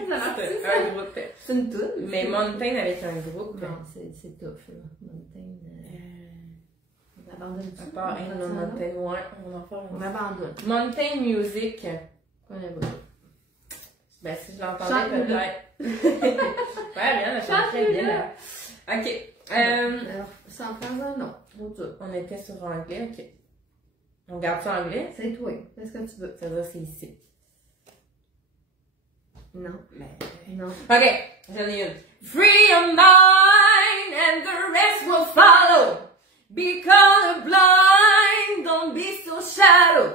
Ça marche, c'est ça? un groupe. C'est une toune. Mais Mountain avec un groupe. Non, c'est tough, là. Mountain. On abandonne tout. À part Ain't No Mountain, ouais, on va en faire On un. abandonne. Mountain Music. On est bon. Ben, si je l'entendais Chante-le. peut-être. Ouais, rien, elle chante très bien, là. Ok. Alors, sans français, non. L'autre, On était sur anglais, ok. On garde ça anglais? c'est toi. Fais ce que tu veux. Ça veut dire c'est ici. Non. Mais... Non. Ok, j'en ai une. Free your mind and the rest will follow. Be colorblind, don't be so shallow.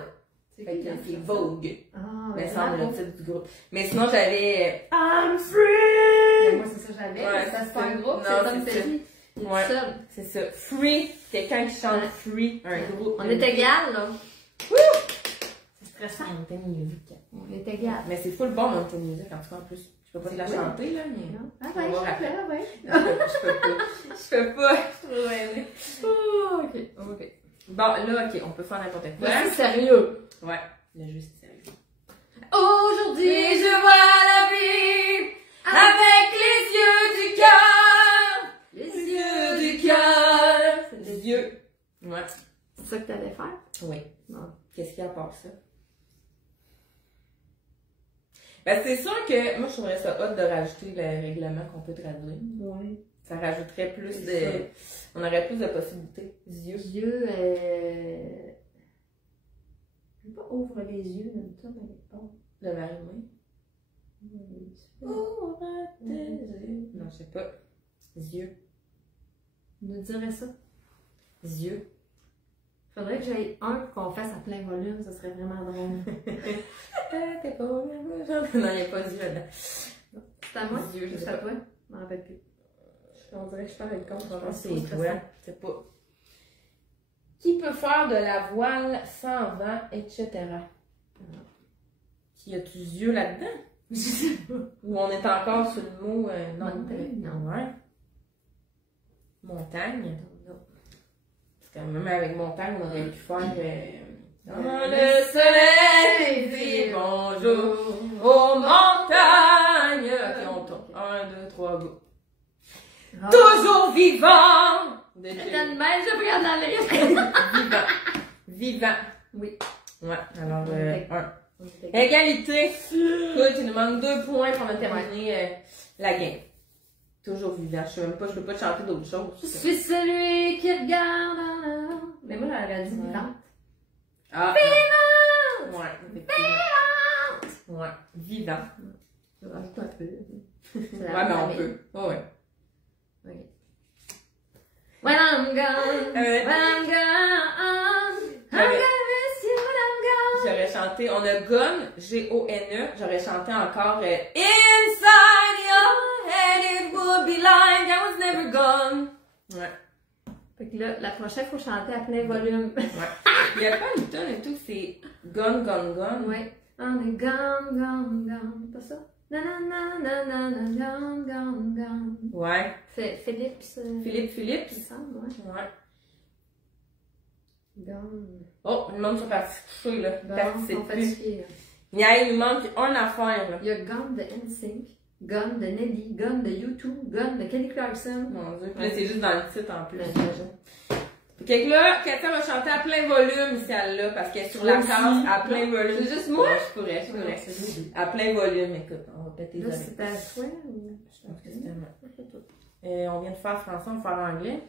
C'est Fait qui, que là? c'est Vogue. Ah, Mais ouais. ça me Bravo. le titre du groupe. Mais sinon, j'avais I'm Mais free! moi, c'est ça que j'avais. Ouais, Ça, c'est c'est pas un ça. groupe, Non, c'est comme c'est Céline. Il est Ouais. tout seul. C'est ça. Free. Quelqu'un qui chante Ouais. Free. Un groupe. On est égal, là. Wouh! C'est stressant. Mountain Music. On est égal. Mais c'est full bon, Mountain Music, en tout cas, en plus. Je peux pas te la Oui. chanter, là, mais... Non? Ah On ouais, va je rappeler. peux, ouais. Je peux pas. Je suis trop gênée. Oh, ok. Ok. Bon, là, ok, on peut faire n'importe quoi. Là, c'est sérieux. Ouais, le jeu, c'est sérieux. Aujourd'hui, Et je vois la vie avec les yeux du cœur. les yeux du cœur. C'est les yeux. Ouais. C'est ça que t'allais faire? Oui. Non. Qu'est-ce qu'il y a à part ça? Ben, c'est sûr que moi, je trouverais ça hot de rajouter le règlement qu'on peut traduire. Oui. Ça rajouterait plus C'est de... ça. On aurait plus de possibilités. Yeux. Les yeux, je sais pas, ouvre les yeux, même ça, mais pas. Le marimé. Ouvre tes yeux. Non, je sais pas. Yeux. Nous dirait ça. Yeux. Faudrait que j'aille un qu'on fasse à plein volume, ça serait vraiment drôle. T'es pas au même genre. Non, il n'y a pas d'yeux là. C'est à moi? Yeux, je C'est sais à pas. toi? Je m'en rappelle plus. On dirait que je parle avec compte. Je pense que c'est c'est toi. C'est pas. Qui peut faire de la voile sans vent, etc. Y a-tu yeux là-dedans? Je sais pas. Ou on est encore sur le mot Montagne, non. Ouais. Montagne. Non. Parce que même avec montagne, on aurait pu faire dans le soleil dit bonjour aux montagnes. Ok, on tourne. 1, 2, 3, go. Ah. Toujours vivant! Attends, mais je regarde dans les Vivant. Vivant. Oui. Ouais, alors, Ok. 1. Égalité. Écoute, il nous manque 2 points pour terminer la game. Toujours vivant. Je peux pas te chanter d'autres choses. Je suis celui qui regarde. Mais moi, j'aurais dit vivante. Ah. Vivante! Ouais. Vivante! Ouais. Vivant. Je rajoute un peu. Ouais, mais on peut. Oh, ouais. Ok. When I'm gone, when I'm gone, I'm gonna miss you when I'm gone. J'aurais chanté, on a gone, G-O-N-E, j'aurais chanté encore Inside your head it would be like I was never gone. Ouais. Fait que là, la prochaine, faut chanter à plein volume. Ouais. Il y a pas une tonne et tout, c'est gone, gone, gone. Ouais. On est gone, gone, gone. Pas ça? Na na na na na na gone, gone, gone. Ouais. C'est Philippe. Philippe. Il me semble, ouais. Ouais. Gone. Oh, le monde sont partis coucher, là. Bon, Participe on plus. fatigué, là. Il nous manque une affaire, là. Il y a Gone de NSYNC, Gone de Nelly, Gone de U2, Gone de Kelly Clarkson. Mon Dieu. Puis là, c'est juste dans le titre, en plus. Ben, Fait que là, Katia va chanter à plein volume si elle l'a, parce qu'elle est sur la Moi case aussi. à plein volume. C'est juste moi? Ouais, je pourrais. Non, c'est les deux. À plein volume, écoute, on va péter les Là, oreilles. c'était à toi ou? Je pense que c'était moi. On vient de faire français, on va faire anglais.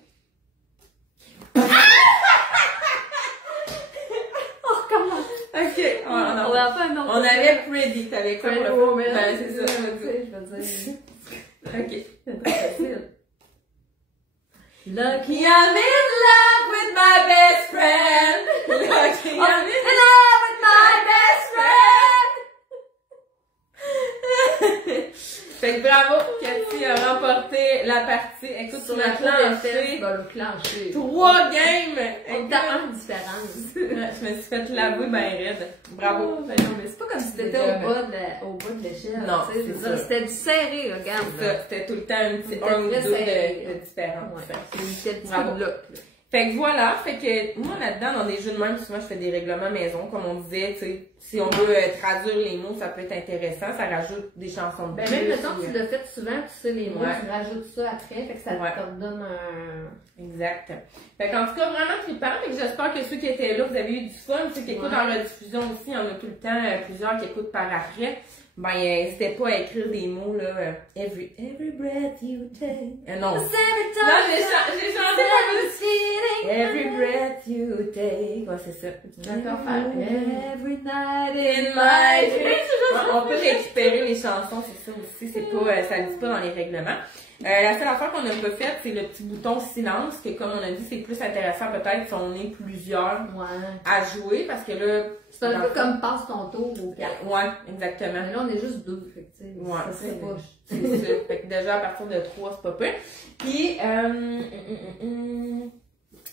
Oh, comment? Ok, on avait Pretty, t'avais quoi pour le Oh, mais Ben, c'est ça. je veux dire. Ok. C'est très facile. Lucky I'm in love with my best friend. Lucky I'm in love with my best friend! Fait que bravo, Cathy a remporté la partie. Écoute, sur le plancher. Le plancher. 3 games! On t'a une différence. Je me suis fait laver ben raide. Bravo. Oh, ben non, mais c'est pas comme si t'étais au bas de l'échelle. Non, tu sais, c'est je veux dire, ça. C'était du serré, regarde. C'est ça, c'était tout le temps un petit C'était 1 ou 2 très serré. de différence. C'était un petit Bravo. peu bloc. Fait que voilà, fait que moi là-dedans, dans des jeux de même, souvent je fais des règlements maison, comme on disait, tu sais, si on veut traduire les mots, ça peut être intéressant, ça rajoute des chansons de Ben, plus. même le temps que tu l'as fait souvent, tu sais les mots, Ouais. tu rajoutes ça après, fait que ça Ouais. te redonne un... Exact. Fait qu'en tout cas, vraiment trippant, fait que j'espère que ceux qui étaient là, vous avez eu du fun, ceux qui écoutent Ouais. en rediffusion aussi, il y en a tout le temps, plusieurs qui écoutent par après. Ben, n'hésitez pas à écrire des mots, là, every breath you take. Non. Non, j'ai chanté Every breath you take. Ouais, c'est ça. D'accord, faire Every night in my dreams. On peut récupérer les chansons, c'est ça aussi. C'est pas, ça ne dit pas dans les règlements. La seule affaire qu'on n'a pas faite, c'est le petit bouton silence, que comme on a dit, c'est plus intéressant peut-être si on est plusieurs Ouais. à jouer, parce que là... C'est un peu comme passe ton tour au piano. Ouais, exactement. Mais là, on est juste deux, fait que tu sais, Ouais, ça serait pas. c'est ça. Fait que déjà, à partir de 3, c'est pas peu. Puis,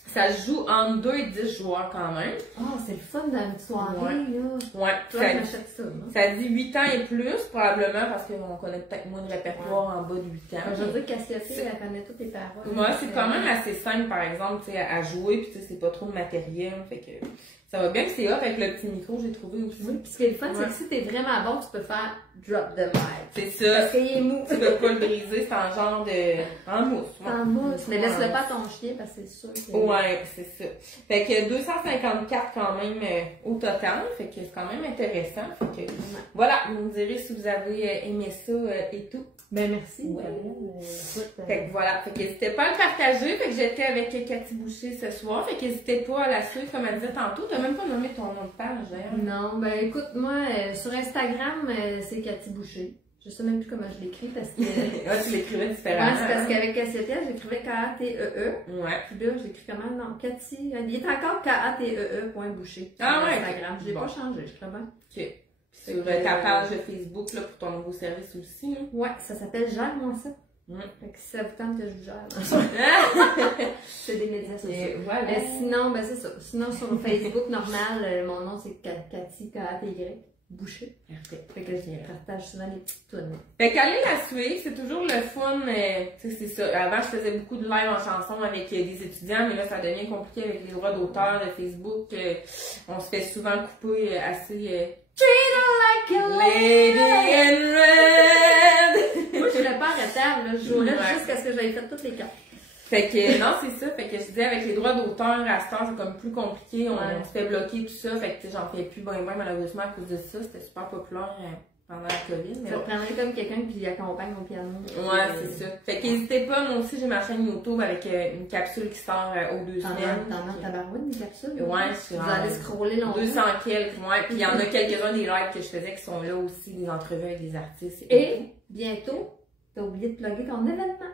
ça se joue entre 2 et 10 joueurs quand même. Oh, c'est le fun dans une soirée, là. Ouais. Toi, Ça, j'achète ça, non? ça dit 8 ans et plus, probablement, parce qu'on connaît peut-être moins de répertoire en bas de 8 ans. Je veux dire, Cassiopée, elle connaît toutes les paroles. Moi, c'est quand même assez simple, par exemple, tu sais, à jouer, puis tu sais, c'est pas trop de matériel, fait que ça va bien que c'est hot avec le petit micro, j'ai trouvé aussi. Oui, puis ce qui est le fun, c'est Ouais. que si t'es vraiment bon, tu peux faire drop the mic. C'est ça. Parce qu'il est mou. Tu peux pas le briser, c'est en genre de... en mousse. En mousse. Mais Ouais. laisse-le pas à ton chien, parce que c'est sûr que... Ouais, c'est ça. Fait que 254 quand même au total, fait que c'est quand même intéressant. Fait que voilà, vous me direz si vous avez aimé ça et tout. Ben merci. Ouais. Écoute, Fait que voilà, fait que n'hésitez pas à le partager. Fait que j'étais avec Cathy Boucher ce soir. Fait que n'hésitez pas à la suivre comme elle disait tantôt. T'as même pas nommé ton nom de page d'ailleurs. non, ben écoute, moi, sur Instagram, c'est Cathy Boucher. Je sais même plus comment je l'écris parce que... Ah, tu l'écrivais différemment. Ouais, c'est parce qu'avec Cassiopée, j'écrivais K-A-T-E-E. Ouais. Puis là, j'écris comment? Non, Cathy. Il est encore K-A-T-E-E.boucher. Ah ouais, Instagram. Je l'ai bon. pas changé, je crois bien. Ok. Sur ta page de Facebook là, pour ton nouveau service aussi. Là. Ouais, ça s'appelle Gère-moi ça. Fait que si ça vous tente que je vous gère, c'est des médias sociaux. Voilà. Sinon, ben c'est ça. Sinon, sur Facebook, normal, mon nom c'est Cathy, K-A-T-Y, Boucher. Parfait. Fait que je partage souvent les petites tunes. Fait qu'allez la suivre, c'est toujours le fun. Tu sais, c'est ça. Avant, je faisais beaucoup de live en chanson avec des étudiants, mais là, ça devient compliqué avec les droits d'auteur de Facebook. On se fait souvent couper assez. Treat her like a Lady in red! Moi, je voulais pas arrêter, là. Je jouerais jusqu'à ce que j'avais fait toutes les cartes. Fait que, non, c'est ça. Fait que je disais, avec les droits d'auteur, à ce temps, c'est comme plus compliqué. On se fait bloquer tout ça. Fait que, j'en fais plus ben malheureusement, à cause de ça. C'était super populaire pendant la COVID. Mais ça prendrait comme quelqu'un qui accompagne au piano. Ouais, c'est ça. Fait qu'hésitez pas, moi aussi, j'ai ma chaîne YouTube avec une capsule qui sort aux 2 semaines. T'en as tabarouette, des capsules? Ouais, je suis Vous allez scroller longtemps. 200 quelques, ouais. Puis il y en a quelques-uns des lives que je faisais qui sont là aussi, des entrevues avec des artistes. Et bientôt, t'as oublié de plugger ton événement.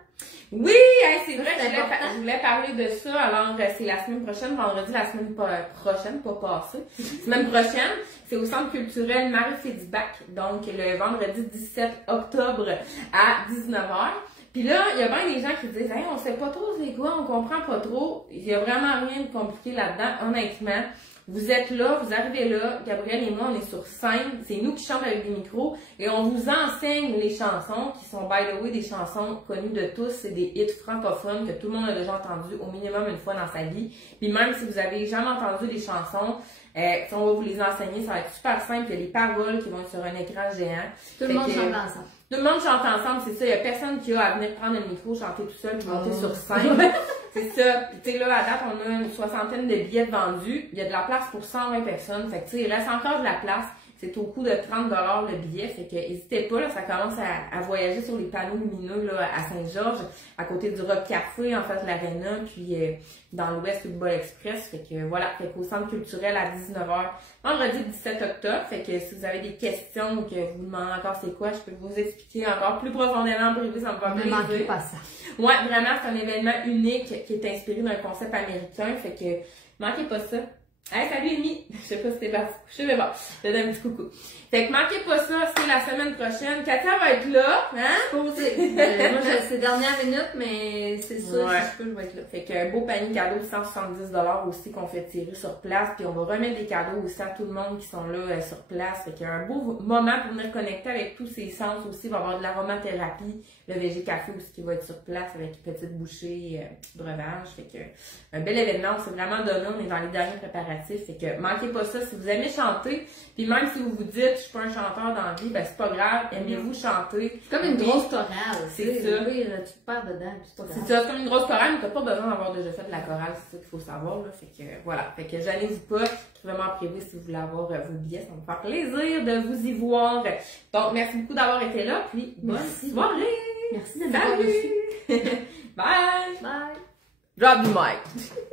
Oui, hey, c'est vrai, je voulais parler de ça. Alors, c'est la semaine prochaine, vendredi, la semaine prochaine, pas passée. Semaine prochaine, c'est au Centre culturel Marie Fédibac, donc le vendredi 17 octobre à 19h. Puis là, il y a bien des gens qui disent « Hey, on sait pas trop c'est quoi, on comprend pas trop. » Il y a vraiment rien de compliqué là-dedans, honnêtement. Vous êtes là, vous arrivez là, Gabrielle et moi, on est sur scène, c'est nous qui chantons avec des micros et on vous enseigne les chansons qui sont, by the way, des chansons connues de tous, c'est des hits francophones que tout le monde a déjà entendu au minimum une fois dans sa vie. Puis même si vous avez jamais entendu des chansons, on va vous les enseigner, ça va être super simple, il y a les paroles qui vont être sur un écran géant. Tout le monde chante ensemble. Tout le monde chante ensemble, c'est ça. Il n'y a personne qui a à venir prendre le micro, chanter tout seul, puis monter sur scène. C'est ça. Puis tu sais, là, à date, on a une 60aine de billets vendus. Il y a de la place pour 120 personnes. Fait que tu sais, il reste encore de la place. C'est au coût de 30 $ le billet. Fait que n'hésitez pas, là, ça commence à voyager sur les panneaux lumineux là, à Saint-Georges, à côté du Rock Café, en face de l'Arena, puis dans l'ouest du Bol Express. Fait que voilà, fait qu'au Centre culturel à 19h, vendredi 17 octobre. Fait que si vous avez des questions ou que vous demandez encore c'est quoi, je peux vous expliquer encore plus profondément en privé, ça me va bien. Ne manquez pas ça. Ouais, vraiment, c'est un événement unique qui est inspiré d'un concept américain. Fait que manquez pas ça. Hey, salut Amy! Je sais pas si t'es parti coucher, mais bon, je te donne un petit coucou. Fait que manquez pas ça, c'est la semaine prochaine. Katia va être là, hein? Posé. Moi, c'est dernière minute, mais c'est sûr, si je peux, je vais être là. Fait qu'un beau panier cadeau de 170 $ aussi qu'on fait tirer sur place. Puis on va remettre des cadeaux aussi à tout le monde qui sont là sur place. Fait qu'il y a un beau moment pour venir connecter avec tous ces sens aussi. Il va y avoir de l'aromathérapie, le VG Café aussi qui va être sur place avec une petite bouchée, breuvage. Fait que un bel événement, c'est vraiment donné. On est dans les derniers préparatifs. Fait que manquez pas ça. Si vous aimez chanter, puis même si vous vous dites je suis pas un chanteur dans la vie, ben c'est pas grave, aimez-vous chanter. C'est comme une grosse chorale. C'est ça. Oui, là, tu te perds dedans, puis c'est pas grave. C'est ça, c'est comme une grosse chorale, mais t'as pas besoin d'avoir déjà fait de la chorale, c'est ça qu'il faut savoir, là. Fait que voilà. Fait que gênez-vous pas, vraiment en privé si vous voulez avoir vos billets, ça va me faire plaisir de vous y voir. Donc merci beaucoup d'avoir été là, puis bonne soirée! Merci de m'avoir reçu. Bye! Bye! Drop the mic!